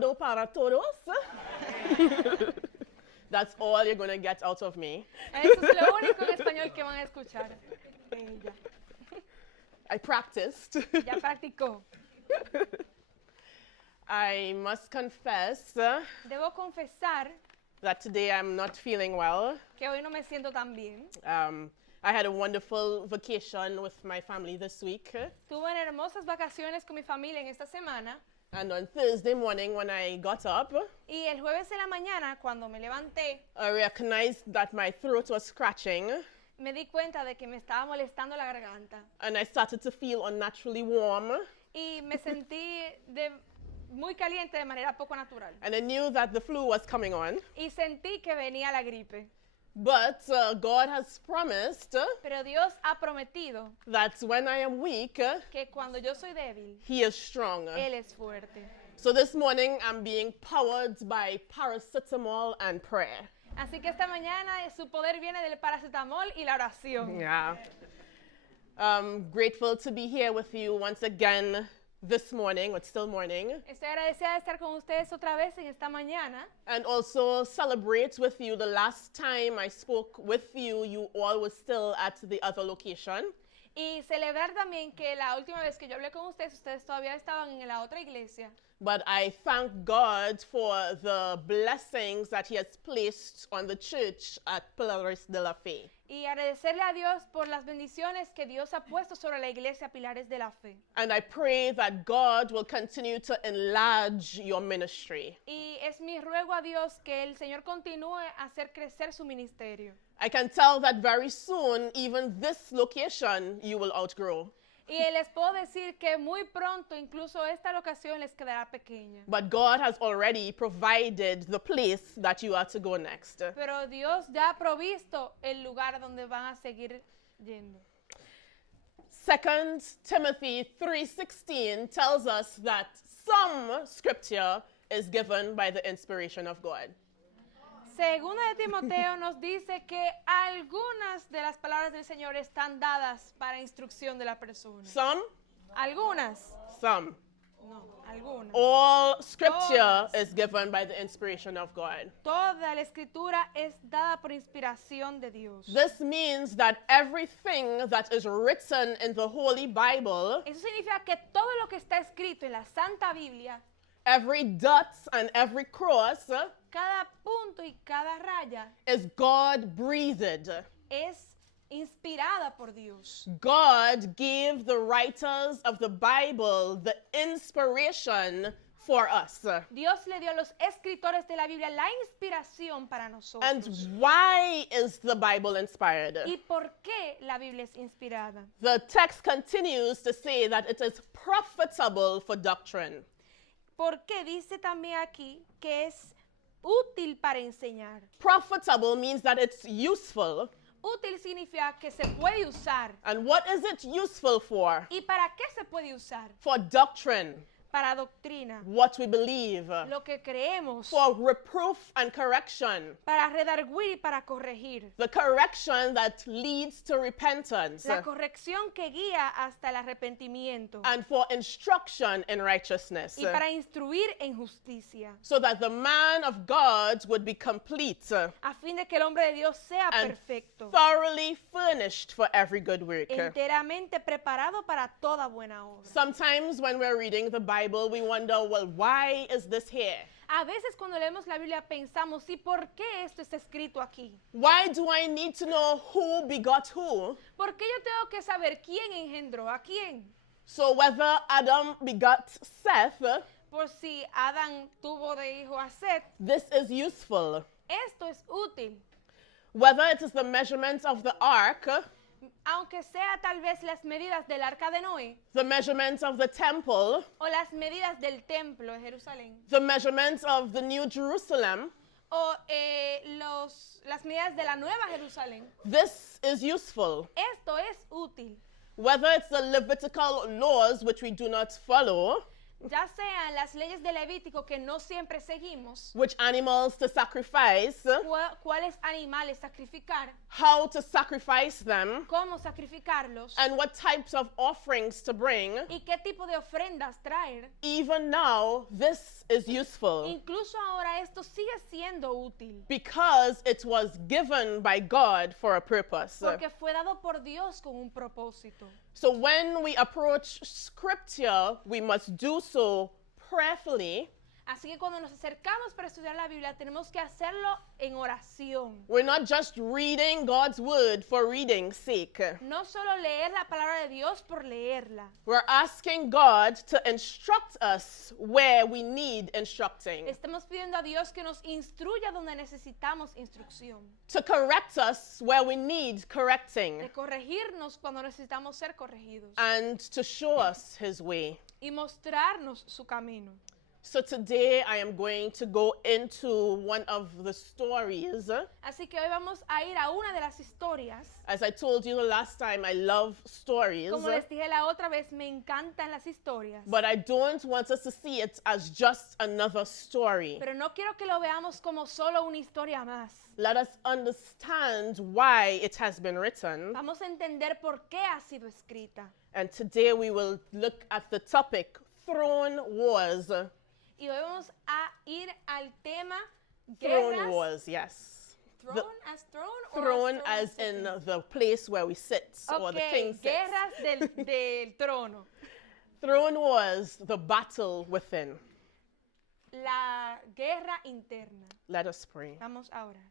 todo para todos. That's all you're going to get out of me. Eso es lo único en español que van a escuchar. Ya, I practiced. ya practicó. I must confess Debo confesar that today I'm not feeling well. que hoy no me siento tan bien. I had a wonderful vacation with my family this week. Tuve hermosas vacaciones con mi familia en esta semana. And on Thursday morning when I got up, Y el jueves en la mañana, cuando me levanté, I recognized that my throat was scratching me di cuenta de que me estaba molestando la garganta. and I started to feel unnaturally warm. Y me sentí muy caliente de manera poco natural. And I knew that the flu was coming on. Y sentí que venía la gripe. But God has promised Pero Dios ha prometido that when I am weak, que cuando yo soy débil, He is strong. Él es fuerte. So this morning I'm being powered by paracetamol and prayer. Así que esta mañana su poder viene del paracetamol y la oración. Yeah. Grateful to be here with you once again this morning. It's still morning. Estoy agradecida de estar con ustedes otra vez en esta mañana. And also celebrate with you the last time I spoke with you, you all were still at the other location. Y celebrar también que la última vez que yo hablé con ustedes todavía estaban en la otra iglesia. But I thank God for the blessings that He has placed on the church at Pilares de la Fe. Y agradecerle a Dios por las bendiciones que Dios ha puesto sobre la iglesia Pilares de la Fe. And I pray that God will continue to enlarge your ministry. Y es mi ruego a Dios que el Señor continúe a hacer crecer su ministerio. I can tell that very soon, even this location, you will outgrow. Y les puedo decir que muy pronto incluso esta locación les quedará pequeña. But God has already provided the place that you are to go next. Pero Dios ya ha provisto el lugar donde van a seguir yendo. 2 Timothy 3:16 tells us that some scripture is given by the inspiration of God. Segunda de Timoteo nos dice que algunas de las palabras del Señor están dadas para instrucción de la persona. Some? Algunas. Some. No, algunas. All scripture Todas. is given by the inspiration of God. Toda la escritura es dada por inspiración de Dios. This means that everything that is written in the Holy Bible, Eso significa que todo lo que está escrito en la Santa Biblia, every dot and every cross, cada punto y cada raya is God breathed. es inspirada por Dios. God gave the writers of the Bible the inspiration for us. Dios le dio a los escritores de la Biblia la inspiración para And nosotros. why is the Bible inspired? ¿Y por qué la Biblia es inspirada? The text continues to say that it is profitable for doctrine. Porque dice también aquí que es útil para enseñar. Profitable means that it's useful. Útil significa que se puede usar. And what is it useful for? ¿Y para qué se puede usar? For doctrine, Para doctrina, what we believe, lo que creemos, for reproof and correction, para redarguir y para corregir. the correction that leads to repentance, La corrección que guía hasta el arrepentimiento. and for instruction in righteousness, Y para instruir en justicia. so that the man of God would be complete A fin de que el hombre de Dios sea and perfecto. thoroughly furnished for every good work. Enteramente preparado para toda buena obra. Sometimes when we're reading the Bible, we wonder, well, why is this here? A veces cuando leemos la Biblia pensamos, ¿y por qué esto está escrito aquí? Why do I need to know who begot who? ¿Por qué yo tengo que saber quién engendró a quién? So whether Adam begot Seth, Por si Adán tuvo de hijo a Set, this is useful. esto es útil. Whether it is the measurements of the ark, Aunque sea tal vez las medidas del arca de Noé the measurements of the temple, o las medidas del templo de Jerusalén the measurements of the New Jerusalem, o las medidas de la Nueva Jerusalén, this is useful. esto es útil. Whether it's the Levitical laws, which we do not follow, ya sean las leyes de Levítico que no siempre seguimos, which animals to sacrifice, cuáles animales sacrificar, how to sacrifice them, cómo sacrificarlos and what types of offerings to bring, y qué tipo de ofrendas traer. even now, this is useful Incluso ahora esto sigue siendo útil because it was given by God for a purpose. porque fue dado por Dios con un propósito. So when we approach scripture, we must do so prayerfully. Así que cuando nos acercamos para estudiar la Biblia tenemos que hacerlo en oración. We're not just reading God's word for reading's sake. No solo leer la palabra de Dios por leerla. We're asking God to instruct us where we need instructing, Estamos pidiendo a Dios que nos instruya donde necesitamos instrucción, to correct us where we need correcting, de corregirnos cuando necesitamos ser corregidos and to show us his way. y mostrarnos su camino. So today I am going to go into one of the stories. Así que hoy vamos a ir a una de las historias. As I told you the last time, I love stories, Como les dije la otra vez, me encantan las historias. but I don't want us to see it as just another story. Pero no quiero que lo veamos como solo una historia más. Let us understand why it has been written. Vamos a entender por qué ha sido escrita. And today we will look at the topic, throne wars. Y hoy vamos a ir al tema Throne guerras. wars, yes. Throne as throne or Throne as as in sitting? the place where we sit, or the king Ok, sits. guerras del trono. Throne wars, the battle within. La guerra interna. Let us pray. Vamos a orar.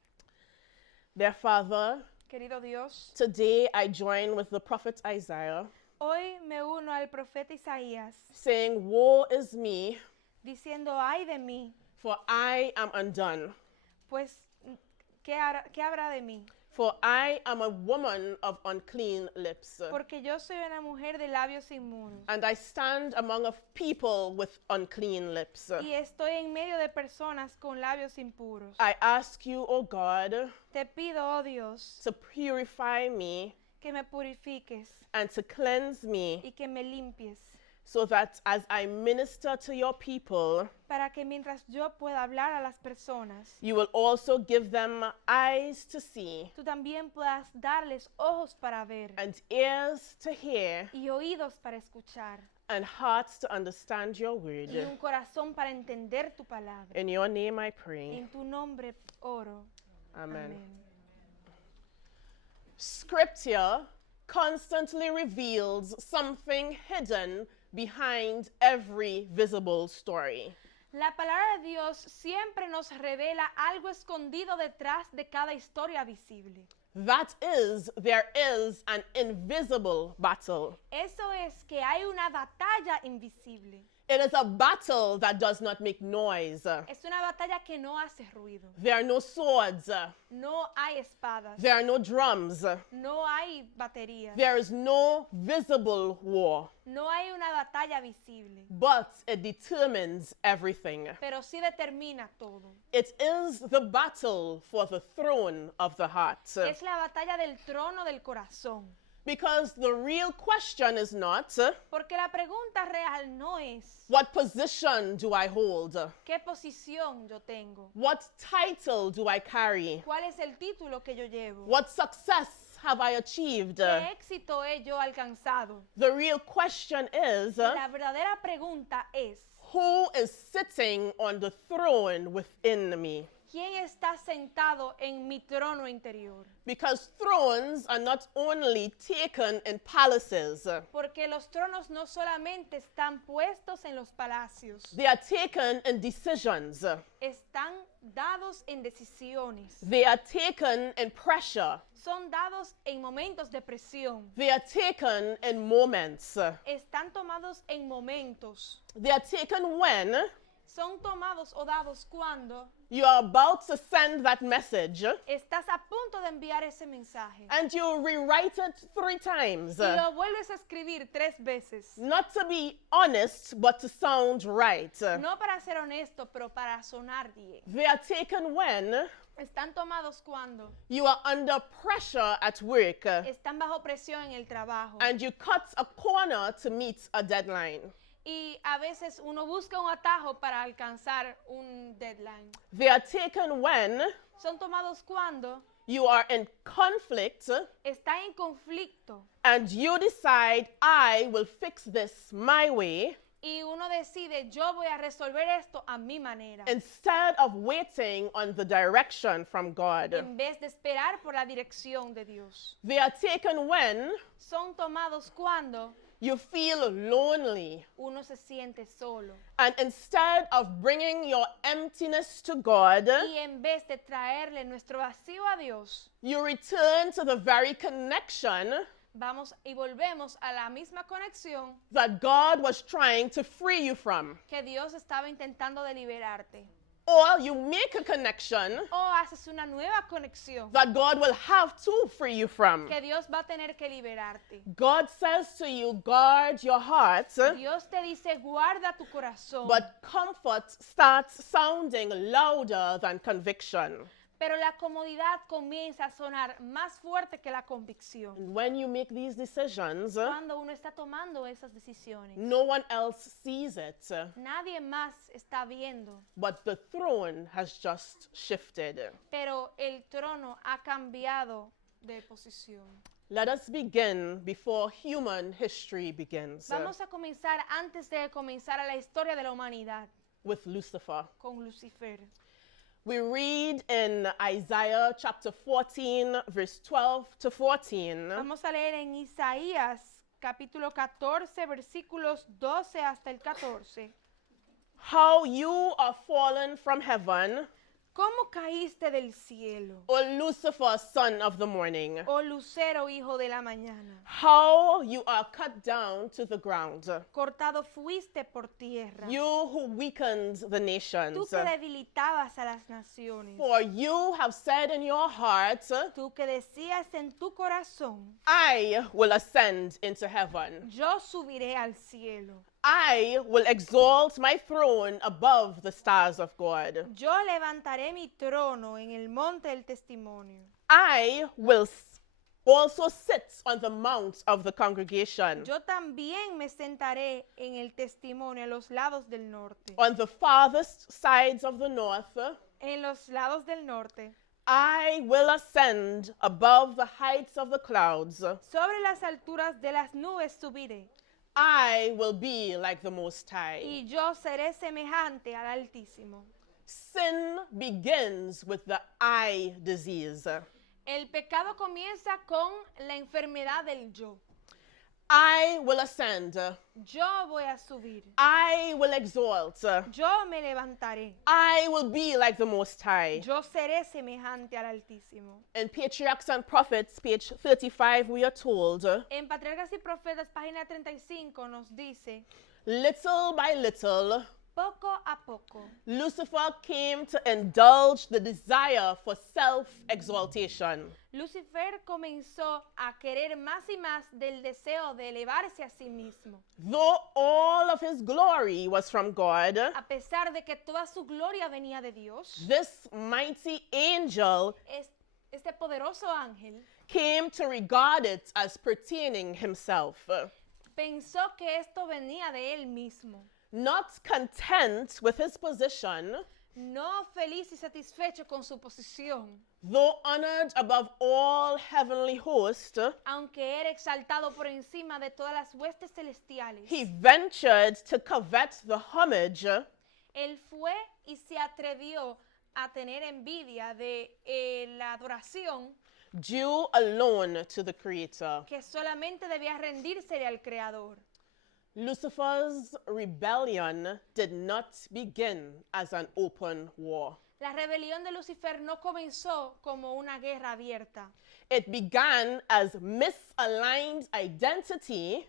Dear Father, Querido Dios, today I join with the prophet Isaiah, hoy me uno al profeta Isaías saying, woe is me, diciendo, ay de mí, for I am undone. pues, ¿qué habrá de mí? For I am a woman of unclean lips, Porque yo soy una mujer de labios inmundos and I stand among a people with unclean lips. y estoy en medio de personas con labios impuros. I ask you, O God, Te pido, oh Dios, to purify me que me purifiques and to cleanse me, y que me limpies, so that as I minister to your people, para que mientras yo pueda hablar a las personas, you will also give them eyes to see tú también puedas darles ojos para ver and ears to hear y oídos para escuchar and hearts to understand your word. y un corazón para entender tu palabra. In your name I pray. En tu nombre oro. Amen. Amén. Scripture constantly reveals something hidden behind every visible story. La palabra de Dios siempre nos revela algo escondido detrás de cada historia visible. That is, there is an invisible battle. Eso es que hay una batalla invisible. It is a battle that does not make noise. Es una batalla que no hace ruido. There are no swords. No hay espadas. There are no drums. No hay baterías. There is no visible war. No hay una batalla visible. But it determines everything. Pero sí determina todo. It is the battle for the throne of the heart. Es la batalla del trono del corazón. Because the real question is not, Porque la pregunta real no es what position do I hold? qué posición yo tengo. What title do I carry? ¿Cuál es el título que yo llevo? What success have I achieved? ¿Qué éxito he yo alcanzado? The real question is, La verdadera pregunta es, who is sitting on the throne within me? ¿quién está sentado en mi trono interior? Because thrones are not only taken in palaces, Porque los tronos no solamente están puestos en los palacios, they are taken in decisions. están dados en decisiones, They are taken in pressure. son dados en momentos de presión, They are taken in moments. están tomados en momentos, They are taken when son tomados o dados cuando you are about to send that message estás a punto de enviar ese mensaje and you rewrite it 3 times. y lo vuelves a escribir 3 veces. Not to be honest, but to sound right. No para ser honesto, pero para sonar bien. They are taken when Están tomados cuando you are under pressure at work están bajo presión en el trabajo and you cut a corner to meet a deadline. y a veces uno busca un atajo para alcanzar un deadline. They are taken when Son tomados cuando you are in conflict está en conflicto and you decide, I will fix this my way, y uno decide, yo voy a resolver esto a mi manera, instead of waiting on the direction from God. en vez de esperar por la dirección de Dios. They are taken when Son tomados cuando you feel lonely. uno se siente solo. And instead of bringing your emptiness to God, Y en vez de traerle nuestro vacío a Dios, you return to the very connection vamos y volvemos a la misma conexión that God was trying to free you from. que Dios estaba intentando de liberarte. Or you make a connection O haces una nueva conexión that God will have to free you from. que Dios va a tener que liberarte. God says to you, guard your heart, Dios te dice, guarda tu corazón. but comfort starts sounding louder than conviction. Pero la comodidad comienza a sonar más fuerte que la convicción. And when you make these decisions, Cuando uno está tomando esas decisiones, no one else sees it, nadie más está viendo, but the throne has just shifted. pero el trono ha cambiado de posición. Let us begin before human history begins Vamos a comenzar antes de comenzar a la historia de la humanidad with Lucifer. con Lucifer. We read in Isaiah chapter 14, verse 12 to 14. Vamos a leer en Isaías capítulo 14 versículos 12 hasta el 14. How you are fallen from heaven, ¿Cómo caíste del cielo, O Lucifer, son of the morning? oh lucero hijo de la mañana? How you are cut down to the ground, Cortado fuiste por tierra. you who weakened the Tú nations. que debilitabas a las naciones. For you have said in your heart, Tú que decías en tu corazón, I will ascend into heaven. yo subiré al cielo. I will exalt my throne above the stars of God. Yo levantaré mi trono en el monte del testimonio. I will also sit on the mount of the congregation, Yo también me sentaré en el testimonio a los lados del norte. on the farthest sides of the north. En los lados del norte. I will ascend above the heights of the clouds. Sobre las alturas de las nubes subiré. I will be like the Most High. Y yo seré semejante al Altísimo. Sin begins with the I disease. El pecado comienza con la enfermedad del yo. I will ascend. Yo voy a subir. I will exalt. Yo me levantaré. I will be like the Most High. Yo seré semejante al Altísimo. In Patriarchs and Prophets, page 35, we are told, En Patriarcas y Profetas, página 35, nos dice, little by little, poco a poco, Lucifer came to indulge the desire for self-exaltation. Lucifer comenzó a querer más y más del deseo de elevarse a sí mismo. Though all of his glory was from God, A pesar de que toda su gloria venía de Dios, this mighty angel este poderoso ángel came to regard it as pertaining himself. pensó que esto venía de él mismo. Not content with his position, No feliz y satisfecho con su posición, though honored above all heavenly hosts, aunque era exaltado por encima de todas las huestes celestiales, he ventured to covet the homage él fue y se atrevió a tener envidia de la adoración due alone to the Creator. que solamente debía rendirse al Creador. Lucifer's rebellion did not begin as an open war. La rebelión de Lucifer no comenzó como una guerra abierta. It began as misaligned identity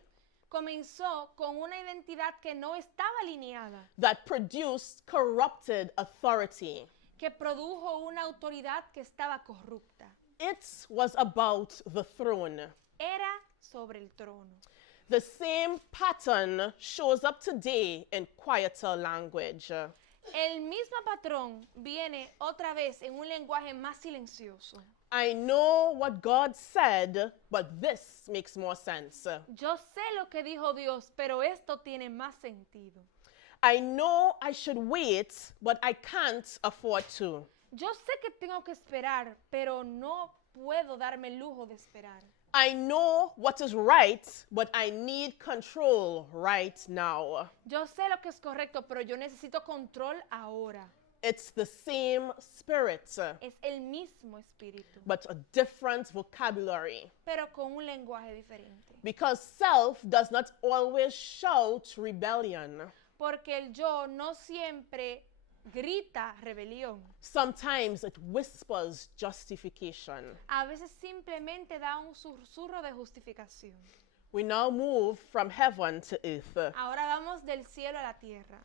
Comenzó con una identidad que no estaba alineada, that produced corrupted authority. que produjo una autoridad que estaba corrupta. It was about the throne. Era sobre el trono. The same pattern shows up today in quieter language. El mismo patrón viene otra vez en un lenguaje más silencioso. I know what God said, but this makes more sense. Yo sé lo que dijo Dios, pero esto tiene más sentido. I know I should wait, but I can't afford to. Yo sé que tengo que esperar, pero no puedo darme el lujo de esperar. I know what is right, but I need control right now. Yo sé lo que es correcto, pero yo necesito control ahora. It's the same spirit, Es el mismo espíritu, but a different vocabulary. pero con un lenguaje diferente. Because self does not always shout rebellion. Porque el yo no siempre grita rebelión. Sometimes it whispers justification. A veces simplemente da un susurro de justificación. We now move from heaven to earth. Ahora vamos del cielo a la tierra.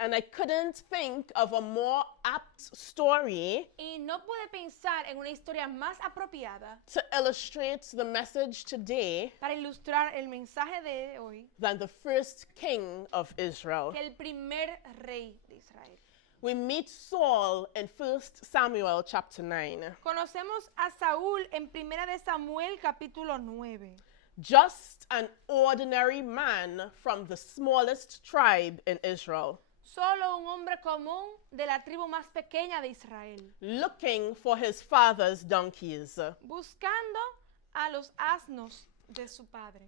And I couldn't think of a more apt story Y no pude pensar en una historia más apropiada to illustrate the message today para ilustrar el mensaje de hoy than the first king of Israel. que el primer rey de Israel. We meet Saul in 1 Samuel chapter 9. Conocemos a Saúl en 1 de Samuel capítulo 9. Just an ordinary man from the smallest tribe in Israel, Solo un hombre común de la tribu más pequeña de Israel, looking for his father's donkeys. buscando a los asnos de su padre.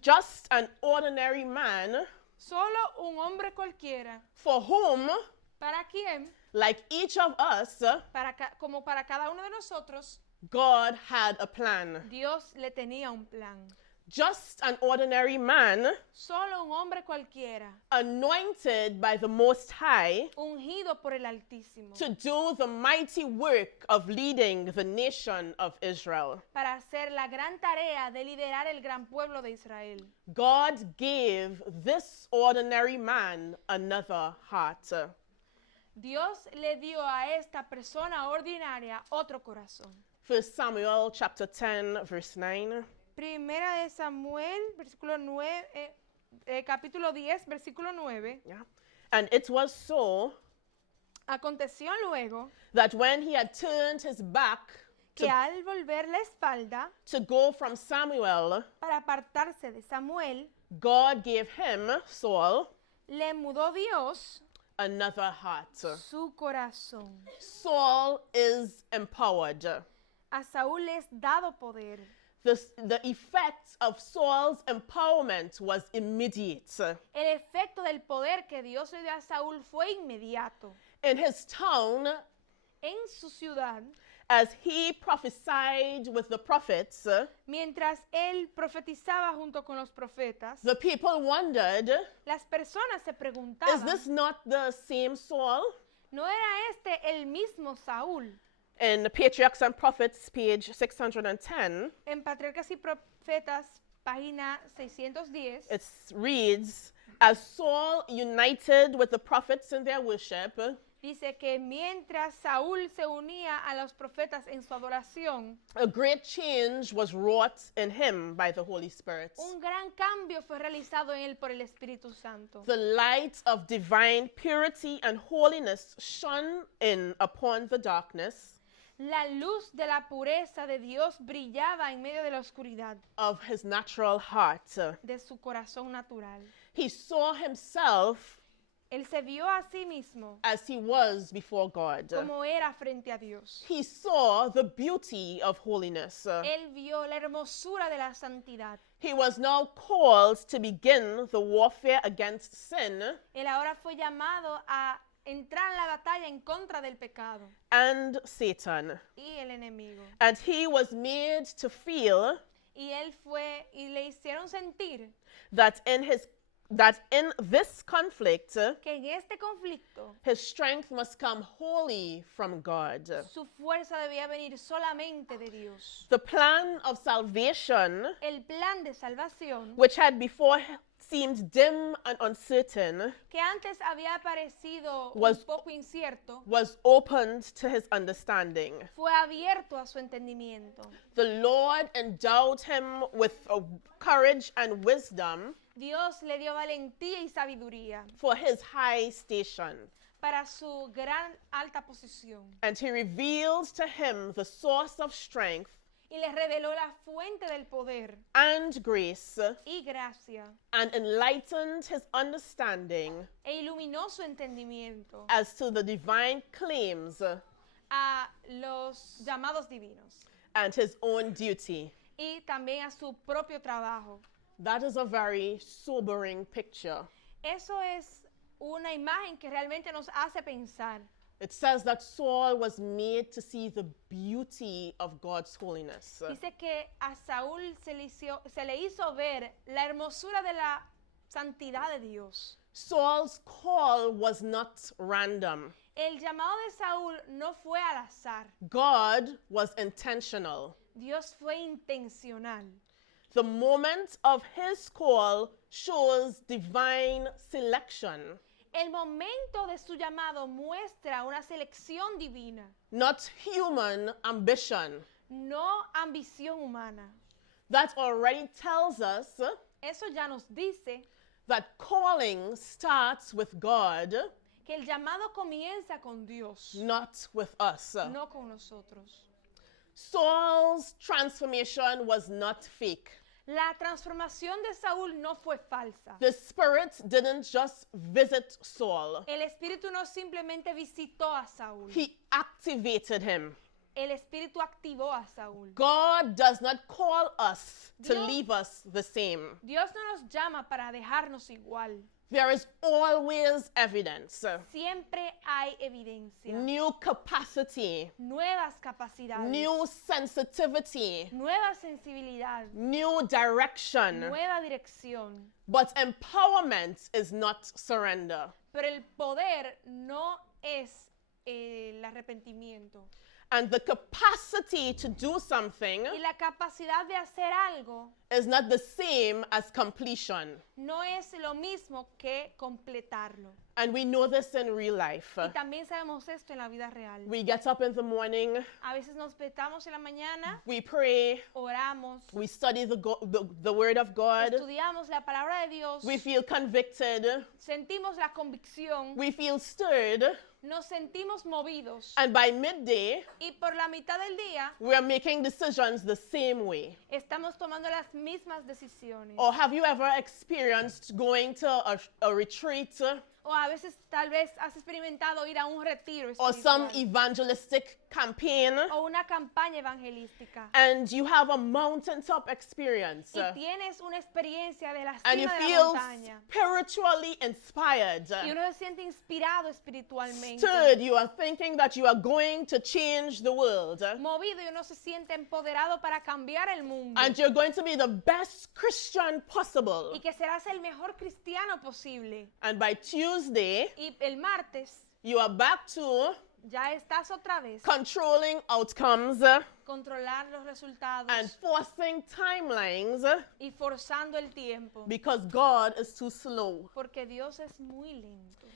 Just an ordinary man Solo un hombre cualquiera, for whom, para quien, like each of us, como para cada uno de nosotros, God had a plan. Dios le tenía un plan. Just an ordinary man, Solo un hombre cualquiera, anointed by the Most High ungido por el Altísimo, to do the mighty work of leading the nation of Israel. para hacer la gran tarea de liderar el gran pueblo de Israel. God gave this ordinary man another heart. Dios le dio a esta persona ordinaria otro corazón. 1 Samuel chapter 10 verse 9. Primera de Samuel, capítulo 10, versículo 9. Yeah. And it was so Aconteció luego that when he had turned his back que al volver la espalda to go from Samuel, para apartarse de Samuel, God gave him, Saul, le mudó Dios another heart. su corazón. Saul is empowered. A Saúl le es dado poder. The effect of Saul's empowerment was immediate. El efecto del poder que Dios le dio a Saúl fue inmediato. In his town, En su ciudad, as he prophesied with the prophets, mientras él profetizaba junto con los profetas, the people wondered, las personas se is preguntaban, this not the same Saul? ¿no era este el mismo Saúl? In Patriarchs and Prophets, page 610, En Patriarcas y Profetas, página 610, it reads, as Saul united with the prophets in their worship, dice que mientras Saúl se unía a los profetas en su adoración, a great change was wrought in him by the Holy Spirit. un gran cambio fue realizado en él por el Espíritu Santo. The light of divine purity and holiness shone in upon the darkness La luz de la pureza de Dios brillaba en medio de la oscuridad of his natural heart. de su corazón natural. He saw himself Él se vio a sí mismo as he was before God. como era frente a Dios. He saw the beauty of holiness. Él vio la hermosura de la santidad. He was now called to begin the warfare against sin Él ahora fue llamado a entrar en la batalla en contra del pecado and Satan. y el enemigo. And he was made to feel Y él fue y le hicieron sentir that in this conflict, que en este conflicto his strength must come wholly from God. su fuerza debía venir solamente de Dios. The plan of salvation, El plan de salvación which had before seemed dim and uncertain, que antes había parecido Was- un poco incierto, was opened to his understanding. fue abierto a su entendimiento. The Lord endowed him with courage and wisdom Dios le dio valentía y sabiduría for his high station. para su gran alta posición And he revealed to him the source of strength y le reveló la fuente del poder and grace, y gracia and enlightened his understanding e iluminó su entendimiento as to the divine claims a los llamados divinos and his own duty. y también a su propio trabajo. That is a very sobering picture. Eso es una imagen que realmente nos hace pensar. It says that Saul was made to see the beauty of God's holiness. Dice que a Saúl se le hizo ver la hermosura de la santidad de Dios. Saul's call was not random. El llamado de Saúl no fue al azar. God was intentional. Dios fue intencional. The moment of his call shows divine selection, El momento de su llamado muestra una selección divina, not human ambition. no ambición humana. That already tells us Eso ya nos dice that calling starts with God, que el llamado comienza con Dios, not with us. no con nosotros. Saul's transformation was not fake. La transformación de Saúl no fue falsa. The Spirit didn't just visit Saul, El Espíritu no simplemente visitó a Saúl. he activated him. El Espíritu activó a Saúl. God does not call us to Dios- leave us the same. Dios no nos llama para dejarnos igual. There is always evidence, Siempre hay evidencia, new capacity, nuevas capacidades, new sensitivity, nueva sensibilidad, new direction. nueva dirección. But empowerment is not surrender. Pero el poder no es el arrepentimiento. And the capacity to do something Y la capacidad de hacer algo is not the same as completion. no es lo mismo que completarlo. And we know this in real life. Y también sabemos esto en la vida real. We get up in the morning, A veces nos despertamos en la mañana, we pray, oramos, we study the Word of God, estudiamos la palabra de Dios, we feel convicted, sentimos la convicción, we feel stirred, nos sentimos movidos and by midday, y por la mitad del día we are making decisions the same way. estamos tomando las mismas decisiones. Or have you ever experienced going to a retreat O a veces tal vez has experimentado ir a un retiro or some espiritual evangelistic campaign o una campaña evangelística and you have a mountaintop experience y tienes una experiencia de la and you cima de la feel montaña spiritually inspired, y uno se siente inspirado espiritualmente, stirred, you are thinking that you are going to change the world movido y uno se siente empoderado para cambiar el mundo and you're going to be the best Christian possible. y que serás el mejor cristiano posible. And by Tuesday, Y el martes you are back to ya estás otra vez controlling outcomes controlar los resultados and forcing timelines y forzando el tiempo because God is too slow. porque Dios es muy lento.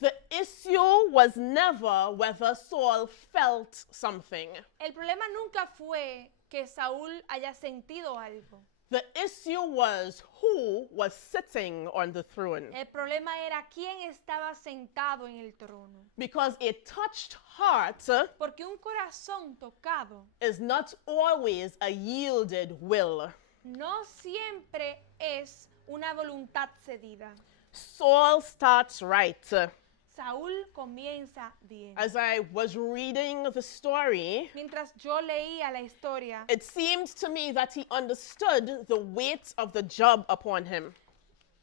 The issue was never whether Saul felt something. El problema nunca fue que Saúl haya sentido algo. The issue was who was sitting on the throne. El problema era quién estaba sentado en el trono. Because a touched heart Porque un corazón tocado is not always a yielded will. no siempre es una voluntad cedida. Saul starts right. Saúl comienza bien. As I was reading the story, Mientras yo leía la historia, it seemed to me that he understood the weight of the job upon him.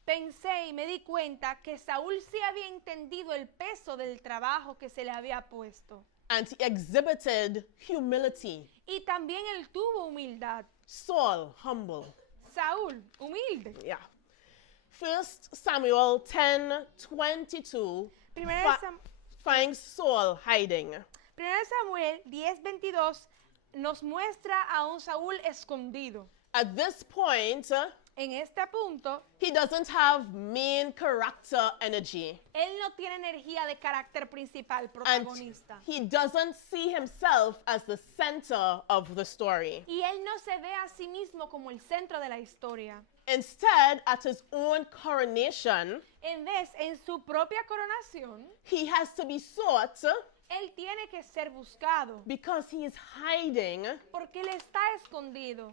pensé y me di cuenta que Saúl sí había entendido el peso del trabajo que se le había puesto. And he exhibited humility. Y también él tuvo humildad. Saul, humble. Saúl, humilde. Yeah. 1 Samuel 10:22 Primera de Sam- finds Saul hiding. Primera de Samuel 10:22 nos muestra a un Saúl escondido. At this point, En este punto, he doesn't have main character energy. él no tiene energía de carácter principal, And protagonista. he doesn't see himself as the center of the story. Y él no se ve a sí mismo como el centro de la historia. Instead, at his own coronation, En vez, en su propia coronación, he has to be sought él tiene que ser buscado because he is hiding. porque él está escondido.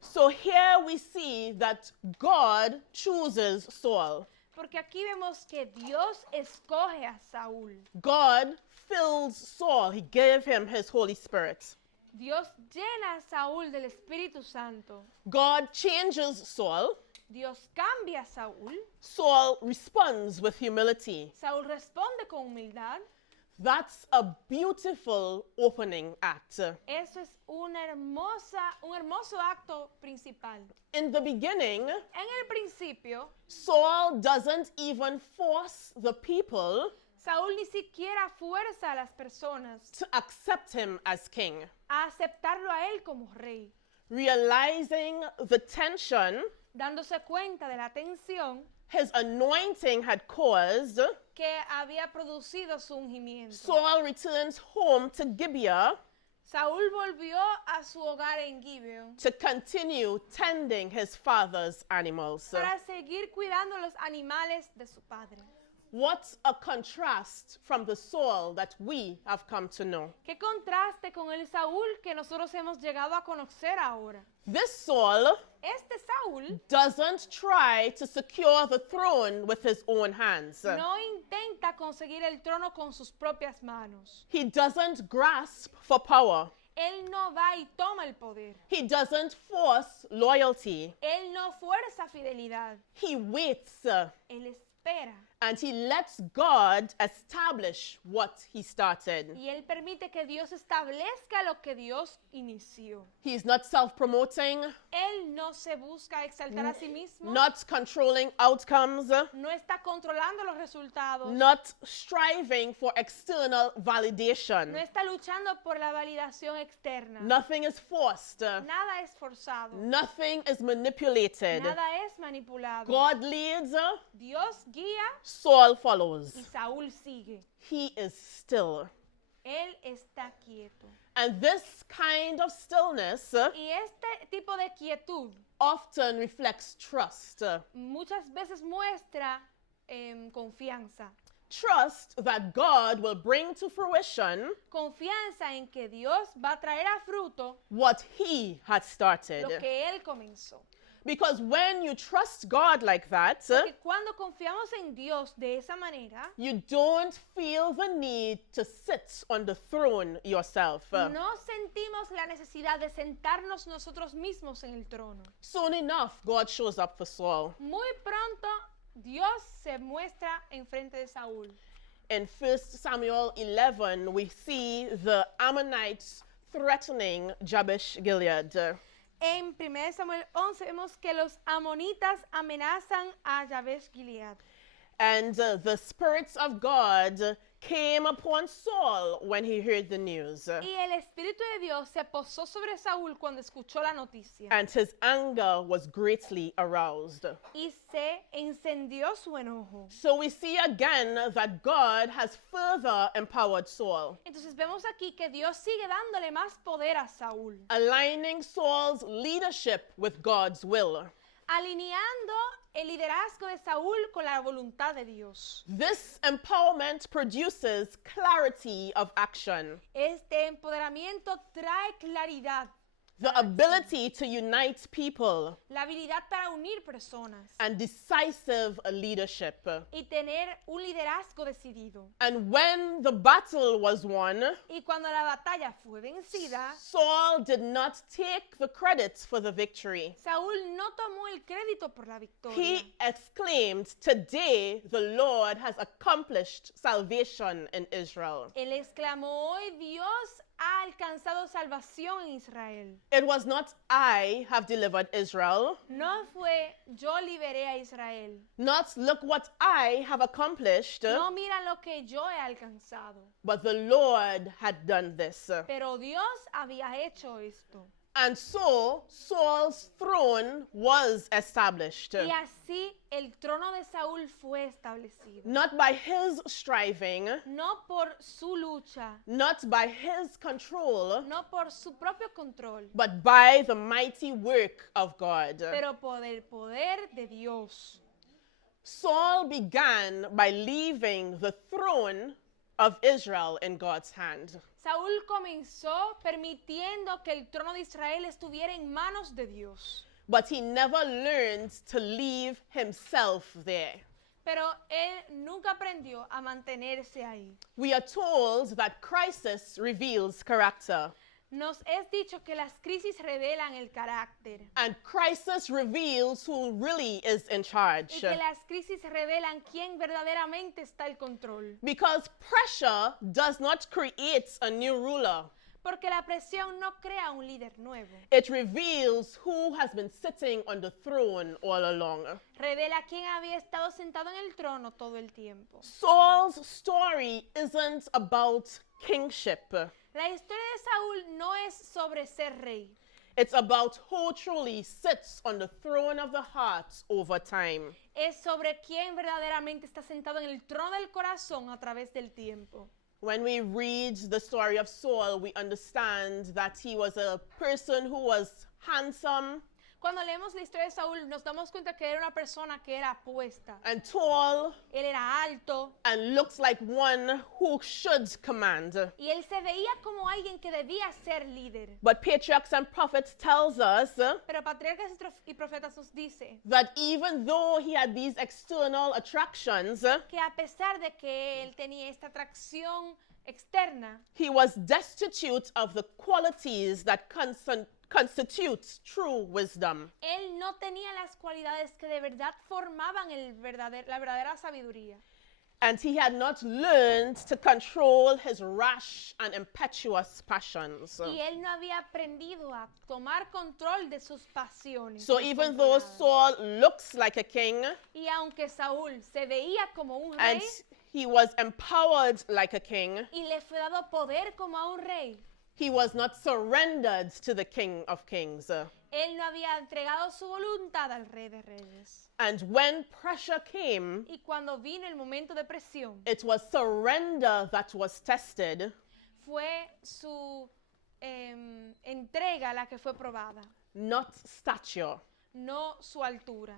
So here we see that God chooses Saul. Porque aquí vemos que Dios escoge a Saúl. God fills Saul. He gave him his Holy Spirit. Dios llena a Saúl del Espíritu Santo. God changes Saul. Dios cambia a Saúl. Saul responds with humility. Saúl responde con humildad. That's a beautiful opening act. Eso es un hermoso acto principal. In the beginning, En el principio, Saul doesn't even force the people Saúl ni siquiera fuerza a las personas to accept him as king. a aceptarlo a él como rey. Realizing the tension Dándose cuenta de la tensión his anointing had caused, que había producido su ungimiento. Saul returns home to Gibeah Saúl volvió a su hogar en Gibeon to continue tending his father's animals. para seguir cuidando los animales de su padre. What a contrast from the Saul that we have come to know. Qué contraste con el Saúl que nosotros hemos llegado a conocer ahora. This Saul Este Saúl doesn't try to secure the throne with his own hands. no intenta conseguir el trono con sus propias manos. He doesn't grasp for power. Él no va y toma el poder. He doesn't force loyalty. Él no fuerza fidelidad. He waits Él espera. and he lets God establish what he started. Y él permite que Dios establezca lo que Dios inició. He's not self-promoting, Él no se busca exaltar a sí mismo. not controlling outcomes, No está controlando los resultados. not striving for external validation. No está luchando por la validación externa. Nothing is forced. Nada es forzado. Nothing is manipulated. Nada es manipulado. God leads, Dios guía Saul follows. y Saúl sigue. He is still. Él está quieto. And this kind of stillness Y este tipo de quietud often reflects trust. muchas veces muestra confianza. Trust that God will bring to fruition Confianza en que Dios va a traer a fruto what he had started. lo que Él comenzó. Because when you trust God like that, Que cuando confiamos en Dios de esa manera, you don't feel the need to sit on the throne yourself. no sentimos la necesidad de sentarnos nosotros mismos en el trono. Soon enough, God shows up for Saul. Muy pronto Dios se muestra enfrente de Saúl. In 1 Samuel 11, we see the Ammonites threatening Jabesh Gilead. En 1 Samuel 11 vemos que los amonitas amenazan a Jabesh Gilead. And the spirits of God came upon Saul when he heard the news. Y el Espíritu de Dios se posó sobre Saúl cuando escuchó la noticia. And his anger was greatly aroused. Y se encendió su enojo. So we see again that God has further empowered Saul, Entonces vemos aquí que Dios sigue dándole más poder a Saúl, aligning Saul's leadership with God's will. alineando el liderazgo de Saúl con la voluntad de Dios. This empowerment produces clarity of action, Este empoderamiento trae claridad, the ability to unite people, la habilidad para unir personas and decisive leadership. y tener un liderazgo decidido. And when the battle was won, Y cuando la batalla fue vencida, Saul did not take the credit for the victory. Saúl no tomó el crédito por la victoria. He exclaimed, "Today the Lord has accomplished salvation in Israel." Él exclamó, hoy Dios ha alcanzado salvación en Israel. It was not I have delivered Israel, No fue yo liberé a Israel. not look what I have accomplished, No mira lo que yo he alcanzado. but the Lord had done this. Pero Dios había hecho esto. And so Saul's throne was established, Y así el trono de Saúl fue establecido. not by his striving, No por su lucha, not by his control, no por su propio control, but by the mighty work of God. pero por el poder de Dios. Saul began by leaving the throne of Israel in God's hand. Saúl comenzó permitiendo que el trono de Israel estuviera en manos de Dios, But he never learned to leave himself there. pero él nunca aprendió a mantenerse ahí. We are told that crisis reveals character, Nos es dicho que las crisis revelan el carácter and crisis reveals who really is in y charge. que las crisis revelan quién verdaderamente está al control. Because pressure does not create a new ruler. Porque la presión no crea un líder nuevo. It reveals who has been sitting on the throne all along. Revela quién había estado sentado en el trono todo el tiempo. Saul's story isn't about kingship. La historia de Saúl no es sobre ser rey. It's about who truly sits on the throne of the heart over time. Es sobre quién verdaderamente está sentado en el trono del corazón a través del tiempo. When we read the story of Saul, we understand that he was a person who was handsome Cuando leemos la historia de Saúl, nos damos cuenta que era una persona que era apuesta. and tall Él era alto and looks like one who should command. y él se veía como alguien que debía ser líder. But patriarchs and prophets tells us Pero patriarcas y profetas nos dice that even though he had these external attractions, que a pesar de que él tenía esta atracción externa, he was destitute of the qualities that constitutes true wisdom. él no tenía las cualidades que de verdad formaban la verdadera sabiduría. And he had not learned to control his rash and impetuous passions. Y él no había aprendido a tomar control de sus pasiones. So even though descontroladas. Saul looks like a king Y aunque Saúl se veía como un and rey he was empowered like a king, y le fue dado poder como a un rey, he was not surrendered to the King of Kings. él no había entregado su voluntad al Rey de Reyes. And when pressure came, Y cuando vino el momento de presión, it was surrender that was tested, fue su entrega la que fue probada, not stature. no su altura.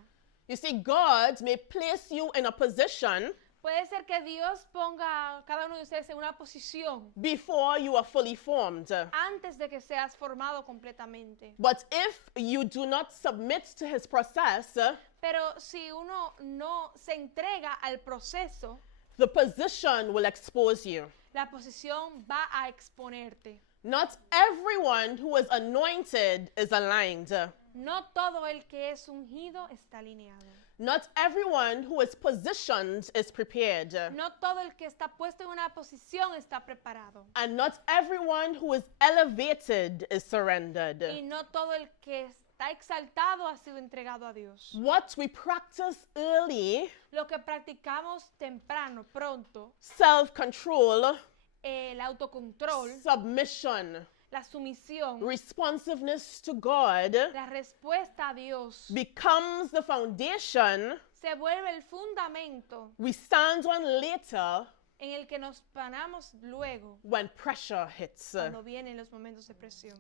You see, God may place you in a position Puede ser que Dios ponga a cada uno de ustedes en una posición before you are fully formed. antes de que seas formado completamente. But if you do not submit to his process, Pero si uno no se entrega al proceso, the position will expose you. la posición va a exponerte. Not everyone who is anointed is aligned. No todo el que es ungido está alineado. Not everyone who is positioned is prepared. No todo el que está puesto en una posición está preparado. And not everyone who is elevated is surrendered. Y no todo el que está exaltado ha sido entregado a Dios. What we practice early, Lo que practicamos temprano, pronto, self-control, el autocontrol, submission, la sumisión, responsiveness to God, la respuesta a Dios, becomes the foundation se vuelve el fundamento we stand on later en el que nos paramos luego when pressure hits. cuando vienen los momentos de presión.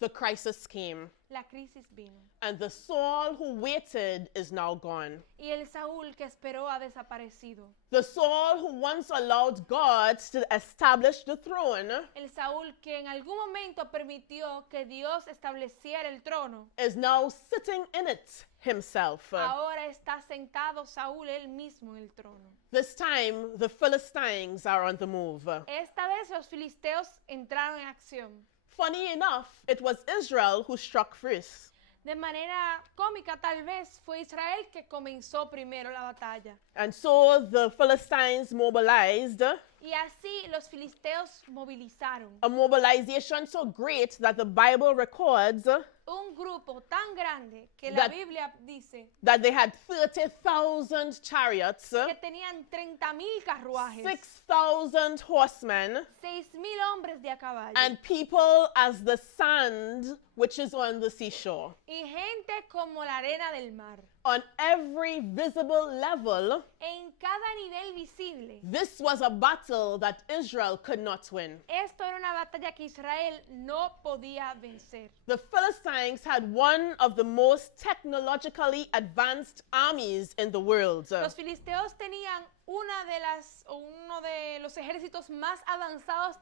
The crisis came, La crisis vino and the Saul who waited is now gone. y el Saúl que esperó ha desaparecido. The Saul who once allowed God to establish the throne El Saúl que en algún momento permitió que Dios estableciera el trono, is now sitting in it himself. ahora está sentado Saúl él mismo en el trono. This time, the Philistines are on the move. Esta vez los filisteos entraron en acción. Funny enough, it was Israel who struck first. De manera cómica tal vez fue Israel que comenzó primero la batalla. And so the Philistines mobilized, Y así los filisteos movilizaron. a mobilization so great that the Bible records Un grupo tan grande que la That- Biblia dice that they had 30,000 chariots, que tenían 30,000 carruajes, 6,000 horsemen, 6,000 hombres de a caballo and people as the sand which is on the seashore. y gente como la arena del mar. On every visible level, En cada nivel visible. this was a battle that Israel could not win. Esto era una batalla que Israel no podía vencer. The Philistines had one of the most technologically advanced armies in the world. Los filisteos tenían uno de los ejércitos más avanzados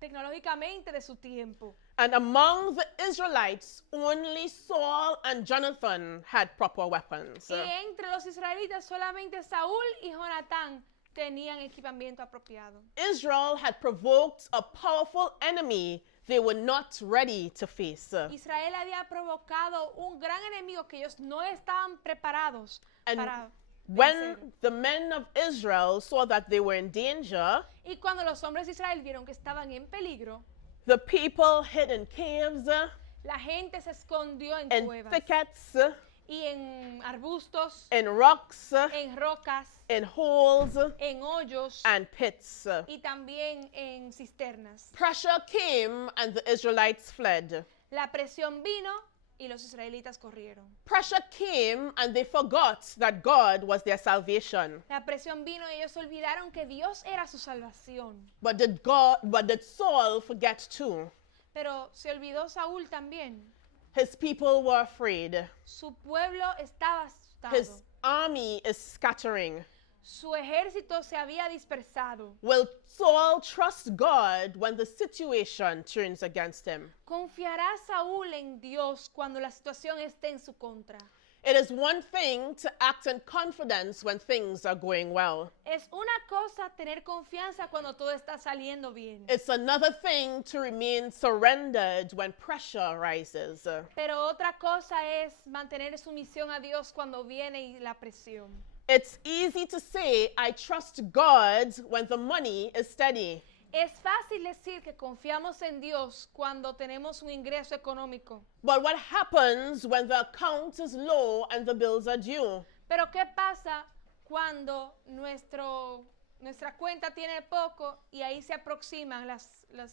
tecnológicamente de su tiempo. And among the Israelites, only Saul and Jonathan had proper weapons. Y entre los israelitas solamente Saúl y Jonatán tenían equipamiento apropiado. Israel had provoked a powerful enemy they were not ready to face. Israel había provocado un gran enemigo que ellos no estaban preparados And para when vencer. the men of Israel saw that they were in danger, Y cuando los hombres de Israel vieron que estaban en peligro, the people hid in caves, la gente se escondió en in cuevas thickets, y en arbustos, in rocks, en rocas, in holes, en hoyos and pits. y también en cisternas. Pressure came and the Israelites fled. La presión vino y los israelitas corrieron. Pressure came and they forgot that God was their salvation. La presión vino y ellos olvidaron que Dios era su salvación. But did Saul forget too? Pero se olvidó Saúl también. His people were afraid. Su pueblo estaba asustado. His army is scattering. Su ejército se había dispersado. Will Saul trust God when the situation turns against him? ¿Confiará Saúl en Dios cuando la situación esté en su contra? It is one thing to act in confidence when things are going well. Es una cosa tener confianza cuando todo está saliendo bien. It's another thing to remain surrendered when pressure rises. Pero otra cosa es mantener sumisión a Dios cuando viene la presión. It's easy to say, I trust God when the money is steady. Es fácil decir que confiamos en Dios cuando tenemos un ingreso económico. But what happens when the account is low and the bills are due? Pero ¿qué pasa cuando nuestra cuenta tiene poco y ahí se aproximan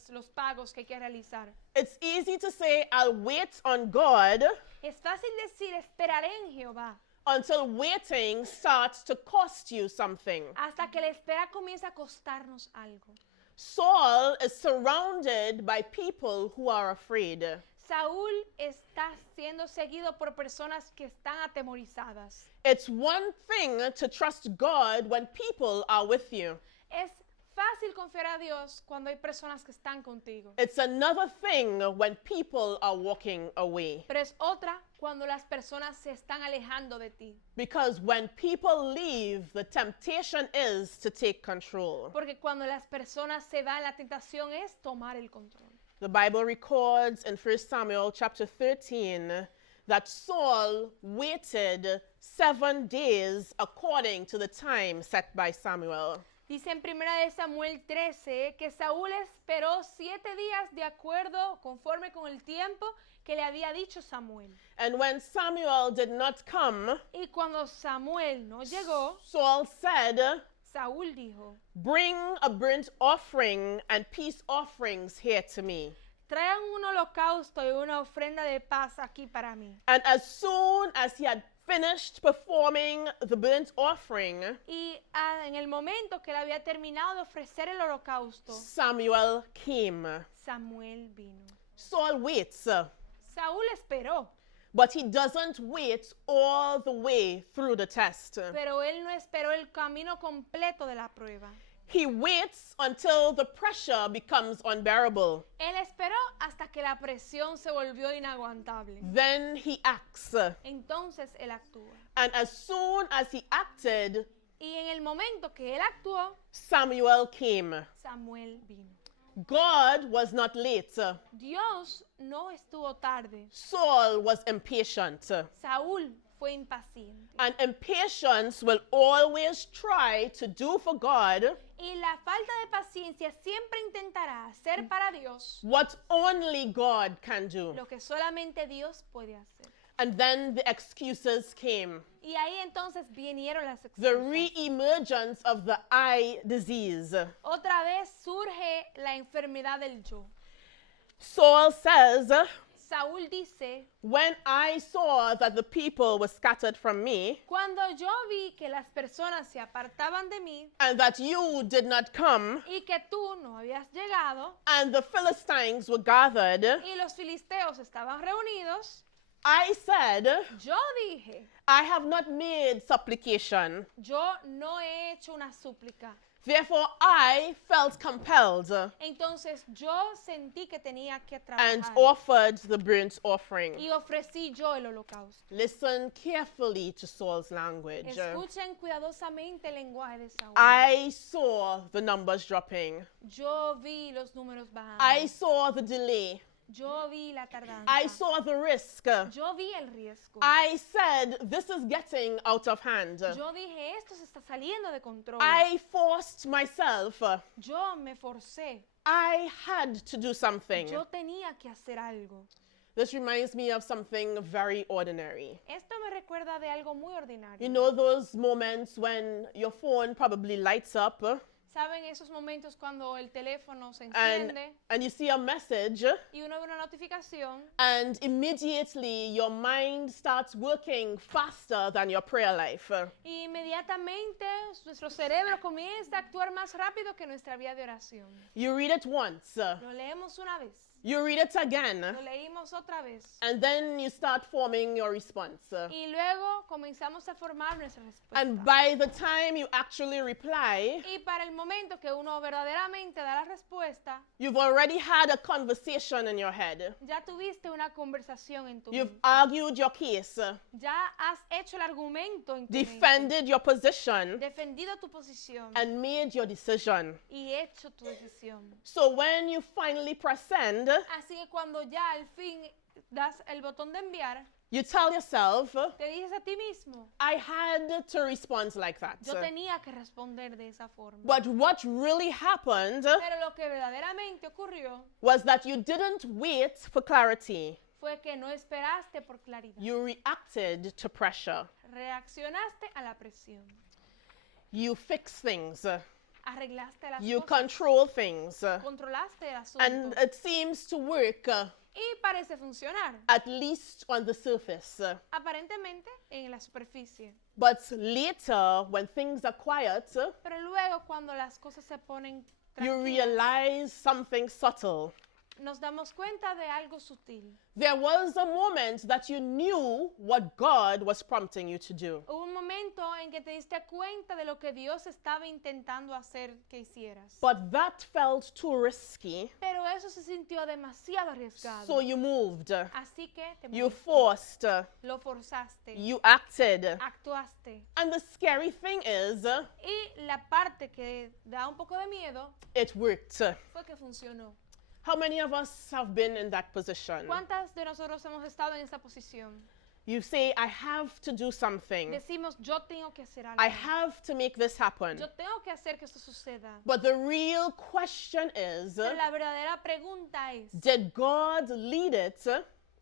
los pagos que hay que realizar? It's easy to say, I'll wait on God Es fácil decir, esperaré en Jehová, until waiting starts to cost you something. hasta que la espera comienza a costarnos algo. Saul is surrounded by people who are afraid. Saúl está siendo seguido por personas que están atemorizadas. It's one thing to trust God when people are with you. Es fácil confiar a Dios cuando hay personas que están contigo. It's another thing when people are walking away. Pero es otra cuando las personas se están alejando de ti. Because when people leave, the temptation is to take control. Porque cuando las personas se van, la tentación es tomar el control. The Bible records in 1 Samuel chapter 13 that Saul waited 7 days according to the time set by Samuel. Dice en 1 de Samuel 13 que Saúl esperó 7 días de acuerdo, conforme con el tiempo que le había dicho Samuel. And when Samuel did not come, Y cuando Samuel no llegó, Saul said, Saúl dijo, bring a burnt offering and peace offerings here to me. traigan un holocausto y una ofrenda de paz aquí para mí. And as soon as he had finished performing the burnt offering, Y en el momento que él había terminado de ofrecer el holocausto, Samuel came. Samuel vino. Saul waits, Saúl esperó, but he doesn't wait all the way through the test. pero él no esperó el camino completo de la prueba. He waits until the pressure becomes unbearable. Él esperó hasta que la presión se volvió inaguantable. Then he acts. Entonces él actuó. And as soon as he acted, Y en el momento que él actuó, Samuel came. Samuel vino. God was not late. Dios no estuvo tarde. Saul was impatient. Saúl fue impaciente. And impatience will always try to do for God Y la falta de paciencia siempre intentará hacer para Dios what only God can do. lo que solamente Dios puede hacer. And then the excuses came. Y ahí entonces vinieron las The excusas. re-emergence of the I disease. Otra vez surge la enfermedad del yo. Saul says, Saúl dice, when I saw that the people were scattered from me, cuando yo vi que las personas se apartaban de mí and that you did not come, y que tú no habías llegado and the Philistines were gathered, y los filisteos estaban reunidos, I said, yo dije, I have not made supplication. yo no he hecho una súplica. Therefore, I felt compelled Entonces yo sentí que tenía que and trabajar offered the burnt offering. y ofrecí yo el holocausto. Listen carefully to Saul's language. Escuchen cuidadosamente el lenguaje de Saúl. I saw the numbers dropping. Yo vi los números bajando. I saw the delay. Yo vi la tardanza. I saw the risk. Yo vi el riesgo. I said, this is getting out of hand. Yo dije, esto se está saliendo de control. I forced myself. Yo me forcé. I had to do something. Yo tenía que hacer algo. This reminds me of something very ordinary. Esto me recuerda de algo muy ordinario. You know those moments when your phone probably lights up ¿Saben esos momentos cuando el teléfono se and, enciende and you see a message y uno ve una notificación and immediately your mind starts working faster than your prayer life? y inmediatamente nuestro cerebro comienza a actuar más rápido que nuestra vida de oración? You read it once, Lo leemos una vez, you read it again, lo leímos otra vez and then you start forming your response. y luego comenzamos a formar nuestra respuesta. And by the time you actually reply, Y para el momento que uno verdaderamente da la respuesta, you've already had a conversation in your head. ya tuviste una conversación en tu You've mente. argued your case, Ya has hecho el argumento en tu mente, defended your position, defendido tu posición and made your decision. y hecho tu decisión. So when you finally press send, Así que cuando ya al fin das el botón de enviar, you tell yourself, te dices a ti mismo, I had to respond like that. yo tenía que responder de esa forma. But what really happened Pero lo que verdaderamente ocurrió was that you didn't wait for clarity. fue que no esperaste por claridad. You reacted to pressure. Reaccionaste a la presión. You fix things. Arreglaste las You cosas. control things. Controlaste el And asunto. it seems to work, Y parece funcionar. at least on the surface. Aparentemente en la superficie. But later, when things are quiet, Pero luego cuando las cosas se ponen you tranquilas, realize something subtle. nos damos cuenta de algo sutil. There was a moment that you knew what God was prompting you to do. Hubo un momento en que te diste cuenta de lo que Dios estaba intentando hacer que hicieras. But that felt too risky, Pero eso se sintió demasiado arriesgado. so you moved. Así que te You moviste, forced. lo forzaste, You acted. actuaste. And the scary thing is, Y la parte que da un poco de miedo it worked. fue que funcionó. How many of us have been in that position? ¿Cuántas de nosotros hemos estado en esa posición? You say, I have to do something. Decimos, yo tengo que hacer algo. I have to make this happen. Yo tengo que hacer que esto suceda. But the real question is, Pero la verdadera pregunta es, did God lead it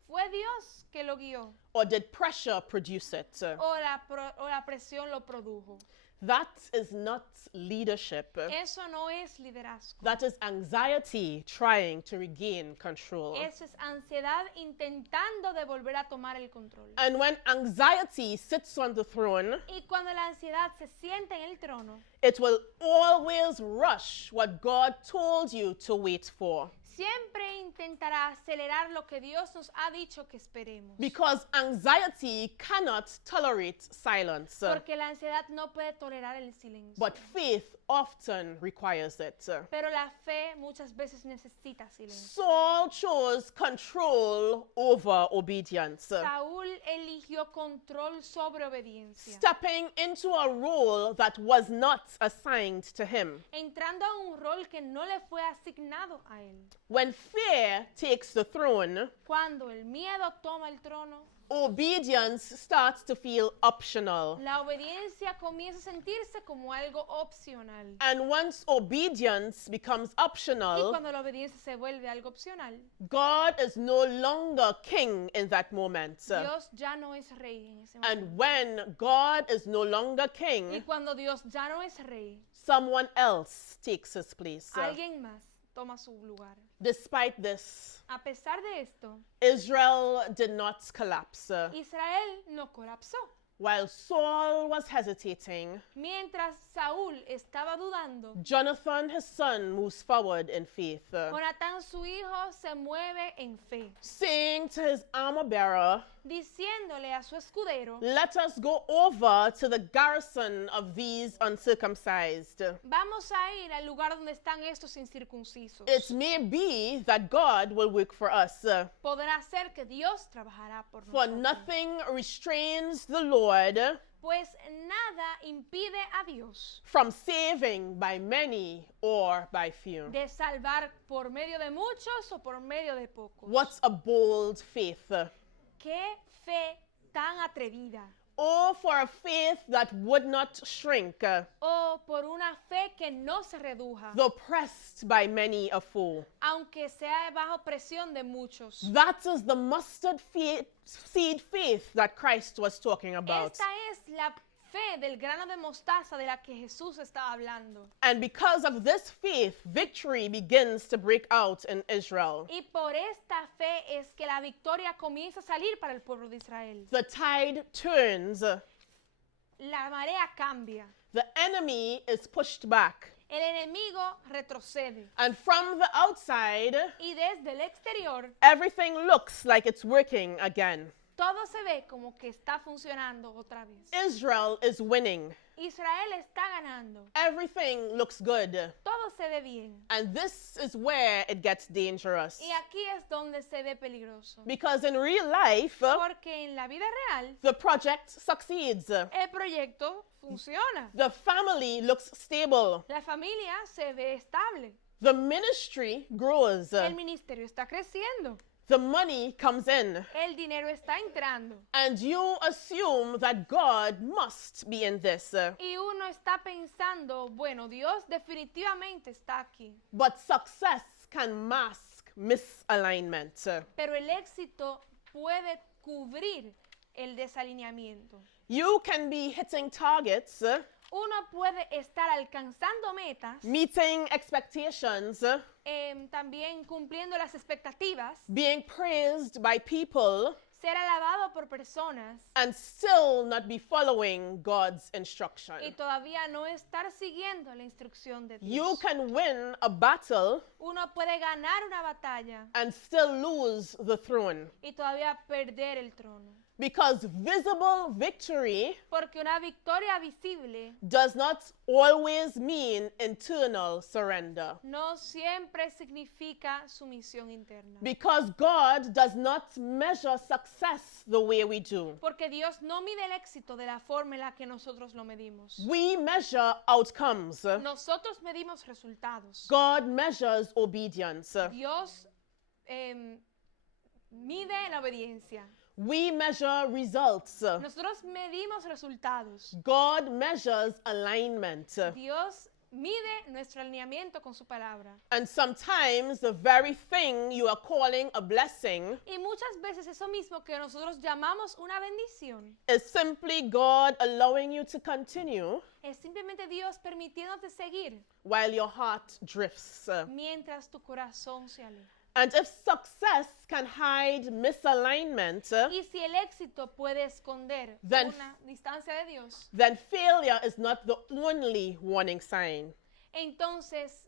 ¿fue Dios que lo guió? or did pressure produce it? ¿O la presión lo produjo? That is not leadership. Eso no es liderazgo. That is anxiety trying to regain control. Eso es ansiedad intentando de volver a tomar el control. And when anxiety sits on the throne, Y cuando la ansiedad se sienta en el trono, it will always rush what God told you to wait for. siempre intentará acelerar lo que Dios nos ha dicho que esperemos. Because anxiety cannot tolerate silence. Porque la ansiedad no puede tolerar el silencio. But faith often requires it. Pero la fe muchas veces necesita silencio. Saul chose control over obedience, Saúl eligió control sobre obediencia, stepping into a role that was not assigned to him. entrando a un rol que no le fue asignado a él. When fear takes the throne, Cuando el miedo toma el trono, obedience starts to feel optional. la obediencia comienza a sentirse como algo opcional. And once obedience becomes Y optional, cuando la obediencia se vuelve algo opcional, God is no longer king in that moment. Dios ya no es rey en ese momento. And when God is no longer Y king, cuando Dios ya no es rey, someone else takes his place. alguien más toma su lugar. Despite this, A pesar de esto, Israel did not collapse. Israel no colapsó. While Saul was hesitating, Mientras Saúl estaba dudando, Jonathan, his son, moves forward in faith, Jonatán, su hijo, se mueve en fe, saying to his armor bearer, diciéndole a su escudero, "Let us go over to the garrison of these uncircumcised. vamos a ir al lugar donde están estos incircuncisos. It may be that God will work for us, Podrá ser que Dios trabajará por for nosotros. nothing restrains the Lord Pues nada impide a Dios from saving by many or by few." de salvar por medio de muchos o por medio de pocos. What a bold faith. ¡Qué fe tan atrevida! Oh, for a faith that would not shrink, O por una fe que no se reduja, though pressed by many a foe. aunque sea bajo presión de muchos. That is the mustard seed faith that Christ was talking about. Esta es la fe del grano de mostaza de la que Jesús está hablando. And because of this faith, victory begins to break out in Israel. Y por esta fe es que la victoria comienza a salir para el pueblo de Israel. The tide turns, La marea cambia. the enemy is pushed back, El enemigo retrocede. and from the outside, Y desde el exterior, everything looks like it's working again. todo se ve como que está funcionando otra vez. Israel is winning. Israel está ganando. Everything looks good. Todo se ve bien. And this is where it gets dangerous. Y aquí es donde se ve peligroso. Because in real life, Porque en la vida real, the project succeeds. el proyecto funciona. The family looks stable. La familia se ve estable. The ministry grows. El ministerio está creciendo. The money comes in. El dinero está entrando. And you assume that God must be in this. Y uno está pensando, bueno, Dios definitivamente está aquí. But success can mask misalignment. Pero el éxito puede cubrir el desalineamiento. You can be hitting targets, Uno puede estar alcanzando metas, meeting expectations, también cumpliendo las expectativas, being praised by people, ser alabado por personas and still not be following God's instruction. y todavía no estar siguiendo la instrucción de You Dios. can win a battle Uno puede ganar una batalla and still lose the throne. y todavía perder el trono. Because visible victory Porque una victoria visible does not always mean internal surrender. no siempre significa sumisión interna. Because God does not measure success the way we do. Porque Dios no mide el éxito de la forma en la que nosotros lo medimos. We measure outcomes. Nosotros medimos resultados. God measures obedience. Dios mide la obediencia. We measure results. Nosotros medimos resultados. God measures alignment. Dios mide nuestro alineamiento con su palabra. And sometimes the very thing you are calling a blessing Y muchas veces eso mismo que nosotros llamamos una bendición is simply God allowing you to continue es simplemente Dios permitiéndote seguir while your heart drifts. mientras tu corazón se aleja. And if success can hide misalignment, Y si el éxito puede esconder Then- una distancia de Dios, then failure is not the only warning sign. entonces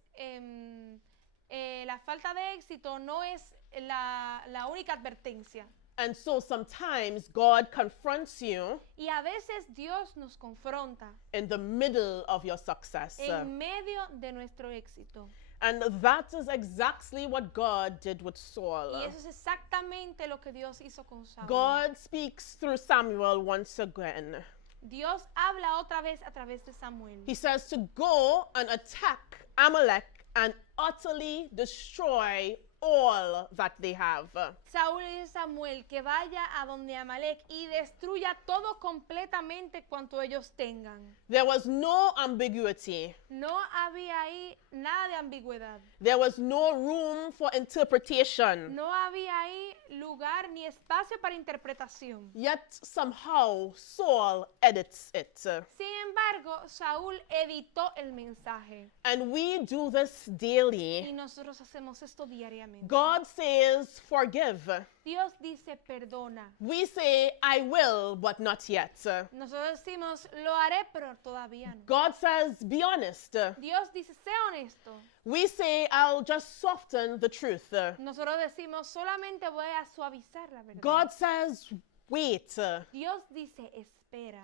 la falta de éxito no es la única advertencia. And so sometimes God confronts you Y a veces Dios nos confronta in the middle of your success. en medio de nuestro éxito. And that is exactly what God did with Saul. Y eso es exactamente lo que Dios hizo con Saúl. God speaks through Samuel once again. Dios habla otra vez a través de Samuel. He says to go and attack Amalek and utterly destroy all that they have. Saúl le dice a Samuel que vaya a donde Amalek y destruya todo completamente cuanto ellos tengan. There was no ambiguity. No había ahí nada de ambigüedad. There was no room for interpretation. No había ahí lugar ni espacio para interpretación. Yet somehow Saul edits it. Sin embargo, Saúl editó el mensaje. And we do this Y daily. nosotros hacemos esto diariamente. God says, forgive. Dios dice perdona. We say, I will, but not yet. Nosotros decimos lo haré, pero todavía no. God says, be honest. Dios dice sé honesto. We say, I'll just soften the truth. Nosotros decimos solamente voy a suavizar la verdad. God says, wait. Dios dice espera.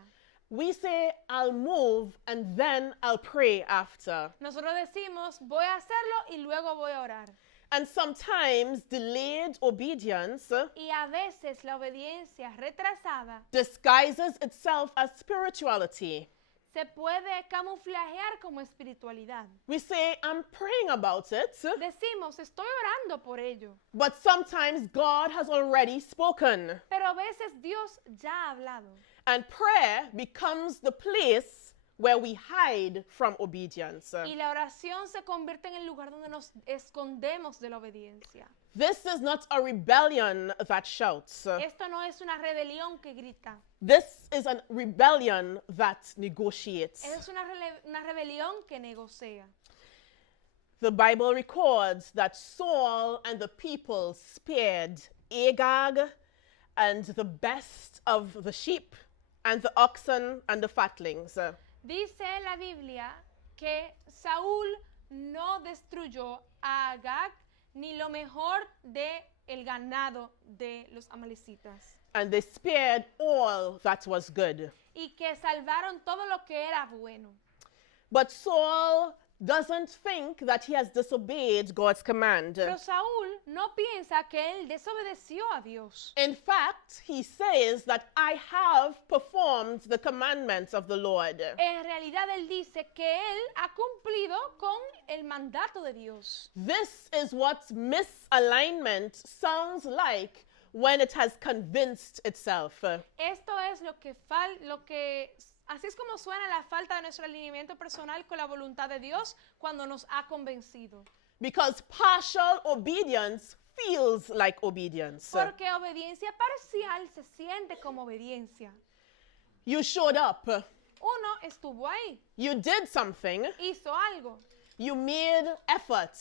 We say, I'll move and then I'll pray after. Nosotros decimos voy a hacerlo y luego voy a orar. And sometimes delayed obedience Y a veces la obediencia retrasada disguises itself as spirituality. se puede camuflajear como espiritualidad. We say, I'm praying about it, Decimos, estoy orando por ello, but sometimes God has already spoken. pero a veces Dios ya ha hablado. And prayer becomes the place where we hide from obedience. Y la oración se convierte en el lugar donde nos escondemos de la obediencia. This is not a rebellion that shouts. Esto no es una rebelión que grita. This is a rebellion that negotiates. Es una rebelión que negocia. The Bible records that Saul and the people spared Agag and the best of the sheep and the oxen and the fatlings. Dice la Biblia que Saúl no destruyó a Agag ni lo mejor de el ganado de los amalecitas And they spared all that was good. y que salvaron todo lo que era bueno. But Saul doesn't think that he has disobeyed God's command. Pero Saúl no piensa que él desobedeció a Dios. In fact, he says that I have performed the commandments of the Lord. En realidad él dice que él ha cumplido con el mandato de Dios. This is what misalignment sounds like when it has convinced itself. Esto es así es como suena la falta de nuestro alineamiento personal con la voluntad de Dios cuando nos ha convencido. Because partial obedience feels like obedience. Porque obediencia parcial se siente como obediencia. You showed up. Uno estuvo ahí, You did something. hizo algo, You made effort.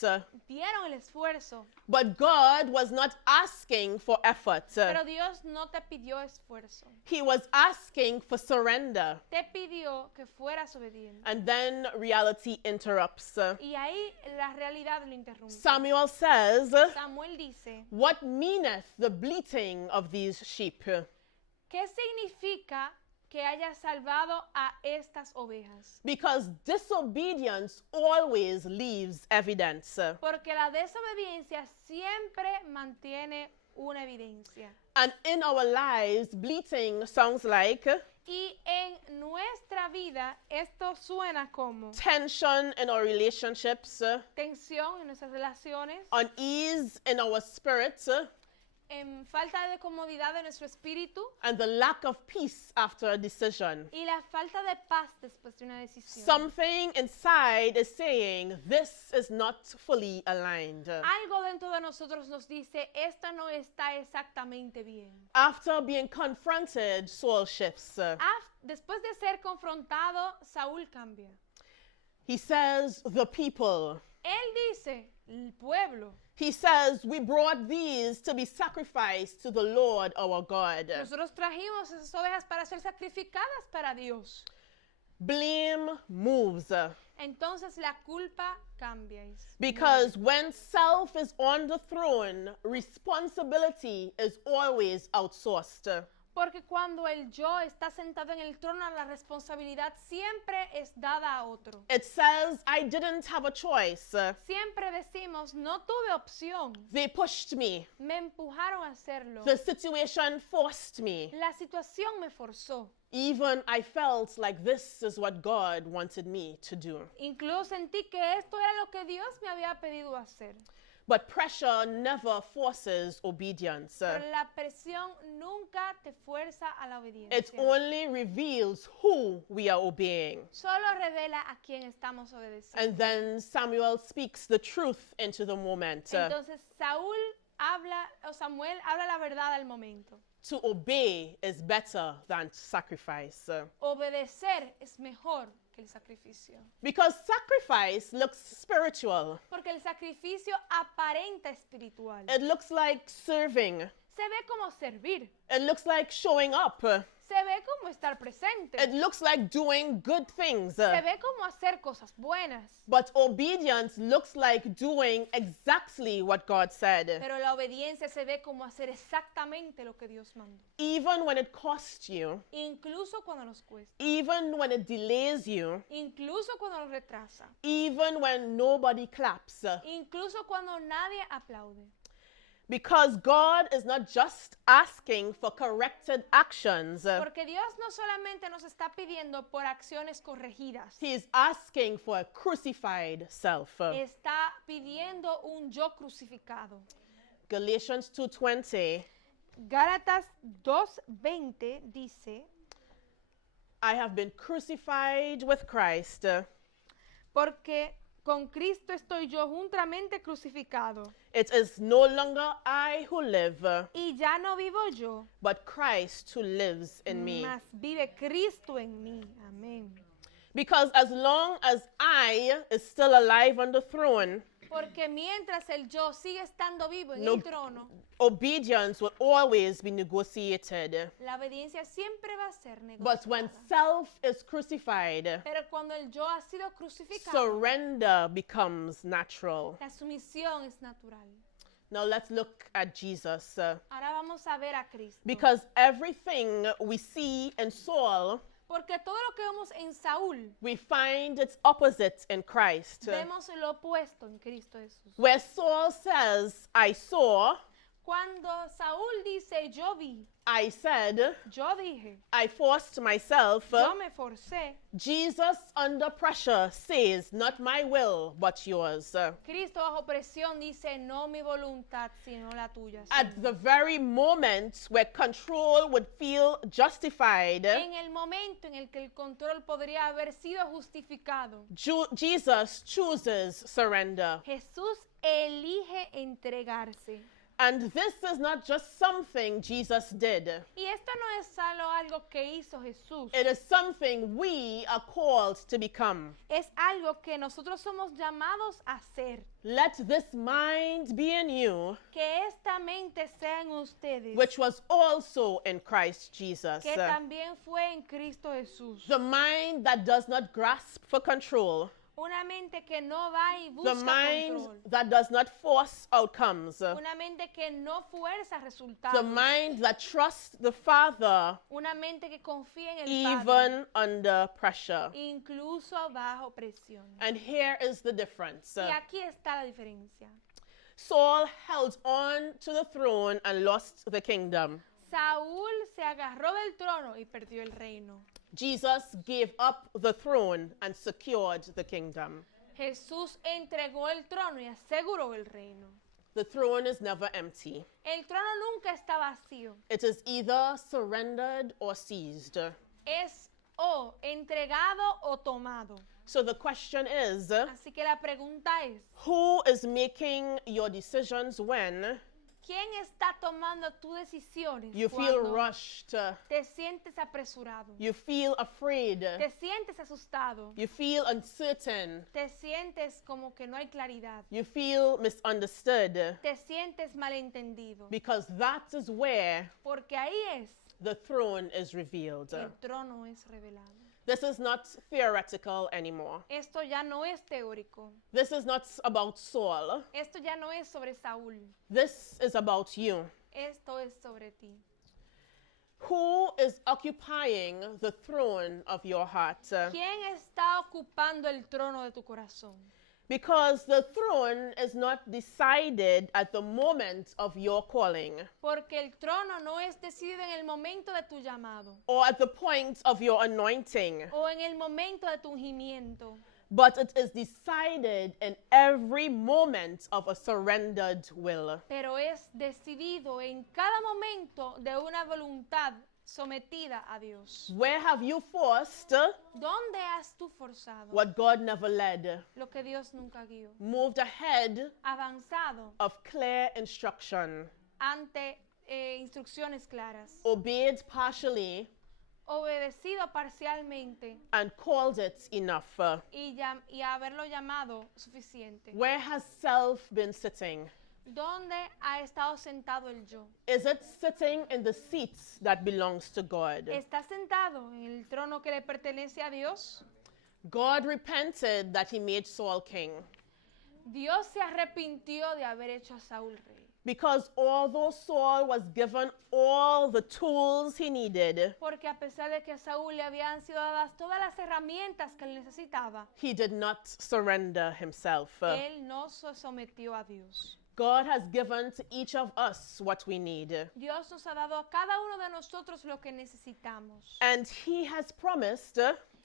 dieron el esfuerzo, But God was not asking for effort. pero Dios no te pidió esfuerzo. He was asking for surrender. Te pidió que fueras obediente. And then reality interrupts. Y ahí la realidad lo interrumpe. Samuel says, Samuel dice, what meaneth the bleating of these sheep? ¿qué significa que haya salvado a estas ovejas? Because disobedience always leaves evidence. Porque la desobediencia siempre mantiene una evidencia. And in our lives, bleating sounds like Y en nuestra vida esto suena como tension in our relationships, tensión en nuestras relaciones, unease in our spirit, en falta de comodidad de nuestro espíritu and the lack of peace after a decision. y la falta de paz después de una decisión. Something inside is saying, this is not fully aligned. Algo dentro de nosotros nos dice, esto no está exactamente bien. After being confronted, Saul shifts. Después de ser confrontado, Saúl cambia. He says, the people. Él dice, el pueblo. He says, we brought these to be sacrificed to the Lord our God. Nosotros trajimos esas ovejas para ser sacrificadas para Dios. Blame moves. Entonces la culpa cambia. Because when self is on the throne, responsibility is always outsourced. Porque cuando el yo está sentado en el trono, la responsabilidad siempre es dada a otro. It says, I didn't have a choice. Siempre decimos, no tuve opción. They pushed me. Me empujaron a hacerlo. The situation forced me. La situación me forzó. Even I felt like this is what God wanted me to do. Incluso sentí que esto era lo que Dios me había pedido hacer. But pressure never forces obedience. Pero la presión nunca te fuerza a la It obediencia. only reveals who we are obeying. Solo revela a quién estamos obedeciendo. And then Samuel speaks the truth into the moment. Entonces Samuel habla la verdad al momento. To obey is better than sacrifice. Obedecer es mejor que el sacrificio. Because sacrifice looks spiritual. Porque el sacrificio aparenta espiritual. It looks like serving. Se ve como servir. It looks like showing up. Se ve como estar presente. It looks like doing good things. Se ve como hacer cosas buenas. But obedience looks like doing exactly what God said. Pero la obediencia se ve como hacer exactamente lo que Dios mandó. Even when it costs you, Incluso cuando nos cuesta. even when it delays you, Incluso cuando nos retrasa. even when nobody claps. Incluso cuando nadie aplaude. Because God is not just asking for corrected actions, Porque Dios no solamente nos está pidiendo por acciones corregidas. He is asking for a crucified self. Está pidiendo un yo crucificado. Galatians 2:20, Gálatas 2:20 dice, I have been crucified with Christ. porque con Cristo estoy yo juntamente crucificado. It is no longer I who live, Y ya no vivo yo, but Christ who lives in me. mas vive Cristo en mí. Amén. Because as long as I is still alive on the throne, Porque mientras el yo sigue estando vivo en No. el trono, obedience will always be negotiated. la obediencia siempre va a ser But when negociada. self is crucified, Pero cuando el yo ha sido crucificado, surrender becomes natural. la sumisión es natural. Now let's look at Jesus. Ahora vamos a ver a Cristo. Because everything we see in Saul, Porque todo lo que vemos en Saúl, we find its opposite in Christ. vemos lo opuesto en Cristo Jesús. Where Saul says, I saw, Cuando Saúl dice, yo vi, I said, yo dije, I forced myself, yo me forcé, Jesus under pressure says, not my will, but yours. Cristo bajo presión dice, no mi voluntad, sino la tuya. At Señor. the very moment where control would feel justified, En el momento en el que el control podría haber sido justificado, Jesus chooses surrender. Jesús elige entregarse. And this is not just something Jesus did. Y esto no es solo algo que hizo Jesús, It is something we are called to become. es algo que nosotros somos llamados a hacer. Let this mind be in you, Que esta mente sea en ustedes, which was also in Christ Jesus. que también fue en Cristo Jesús. The mind that does not grasp for control. Una mente que no va y The busca mind control. that does not force outcomes. Una mente que no fuerza The resultados. mind that trusts the Father Una mente que confía en el Padre, even under pressure. incluso bajo presión. And here is the difference. Y aquí está la diferencia. Saul held on to the throne and lost the kingdom. Saúl se agarró del trono y perdió el reino. Jesus gave up the throne and secured the kingdom. Jesús entregó el trono y aseguró el reino. The throne is never empty. El trono nunca está vacío. It is either surrendered or seized. Es o entregado o tomado. So the question is, Así que la pregunta es, who is making your decisions when ¿quién está tomando tus decisiones you feel cuando rushed, te sientes apresurado? you feel afraid, Te sientes asustado. you feel uncertain, Te sientes como que no hay claridad. you feel misunderstood? Te sientes malentendido. Because that is where Porque ahí es the throne is revealed. que el trono es revelado. This is not theoretical anymore. Esto ya no es teórico. This is not about Saul. Esto ya no es sobre Saúl. This is about you. Esto es sobre ti. Who is occupying the throne of your heart? ¿Quién está ocupando el trono de tu corazón? Because the throne is not decided at the moment of your calling Porque el trono no es decidido en el momento de tu llamado or at the point of your anointing, o en el momento de tu ungimiento, but it is decided in every moment of a surrendered will. pero es decidido en cada momento de una voluntad sometida a Dios. Where have you forced ¿Dónde has tú forzado what God never led? lo que Dios nunca guió? Moved ahead Avanzado of clear instruction, ante instrucciones claras, obeyed partially, obedecido parcialmente and called it enough. y haberlo llamado suficiente. Where has self been sitting? ¿Dónde ha estado sentado el yo? Is it sitting in the seat that belongs to God? ¿Está sentado en el trono que le pertenece a Dios? God repented that he made Saul king, Dios se arrepintió de haber hecho a Saúl rey. because although Saul was given all the tools he needed, Porque a pesar de que a Saúl le habían sido dadas todas las herramientas que él necesitaba, he did not surrender himself. él no se sometió a Dios. God has given to each of us what we need. Dios nos ha dado a cada uno de nosotros lo que necesitamos. And he has promised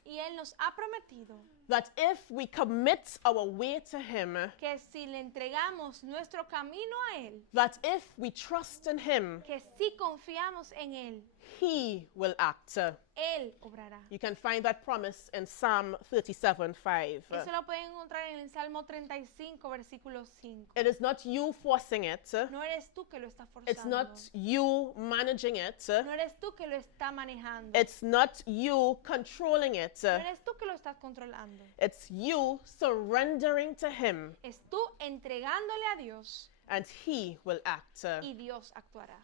Y Él nos ha prometido that if we commit our way to him, que si le entregamos nuestro camino a Él, that if we trust in him, que si confiamos en Él, he will act. Él obrará. You can find that promise in Psalm 37:5. Eso lo pueden encontrar en el Salmo 35, versículo 5. It is not you forcing it. No eres tú que lo estás It's forzando. not you managing it. No eres tú que lo estás manejando. It's not you controlling it. No eres tú que lo estás controlando. It's you surrendering to him, Es tú entregándole a Dios and he will act. y Dios actuará.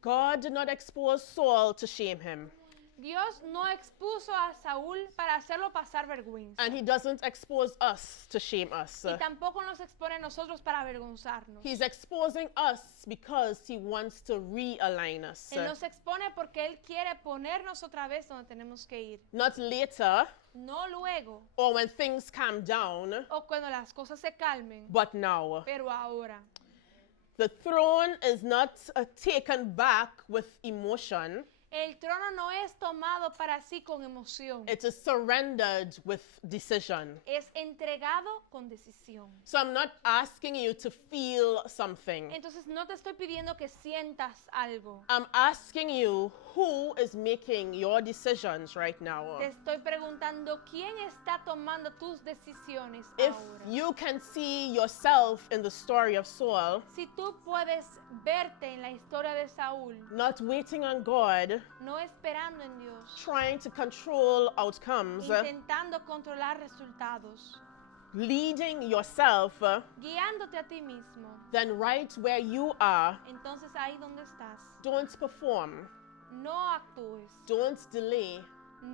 God did not expose Saul to shame him, Dios no expuso a Saúl para hacerlo pasar vergüenza. and he doesn't expose us to shame us. Y tampoco nos expone a nosotros para avergonzarnos. He's exposing us because he wants to realign us. Él nos expone porque Él quiere ponernos otra vez donde tenemos que ir. Not later No luego or when things calm down, o cuando las cosas se calmen, but now. pero ahora. The throne is not taken back with emotion. El trono no es tomado para sí con emoción. It is surrendered with decision. Es entregado con decisión. So I'm not asking you to feel something. Entonces no te estoy pidiendo que sientas algo. I'm asking you who is making your decisions right now. Te estoy preguntando quién está tomando tus decisiones If ahora. you can see yourself in the story of Saul, Si tú puedes verte en la historia de Saúl, not waiting on God, no esperando en Dios, trying to control outcomes, intentando controlar resultados, leading yourself, guiándote a ti mismo, then right where you are, entonces ahí donde estás, don't perform, no actúes, don't delay,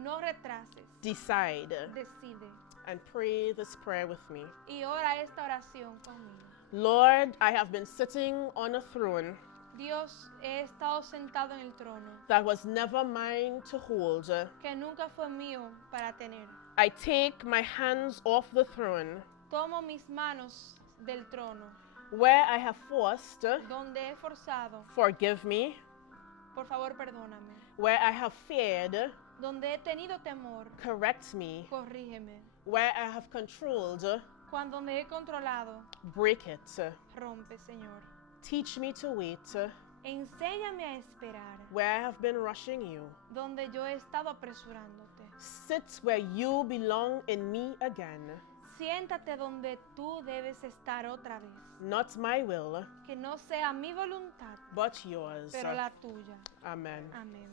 no retrases, decide, decide and pray this prayer with me. y ora esta oración conmigo. Lord, I have been sitting on a throne Dios, he estado sentado en el trono that was never mine to hold. que nunca fue mío para tener. I take my hands off the throne Tomo mis manos del trono, where I have forced, donde he forzado, forgive me, por favor perdóname, where I have feared, donde he tenido temor, correct me, corrígeme, where I have controlled, cuando me he controlado, break it. rompe, Señor. Teach me to wait Enséñame a esperar, where I have been rushing you. donde yo he estado apresurándote. Sit where you belong in me again. Siéntate donde tú debes estar otra vez. Not my will, Que no sea mi voluntad, but yours. pero la tuya. Amen. Amén.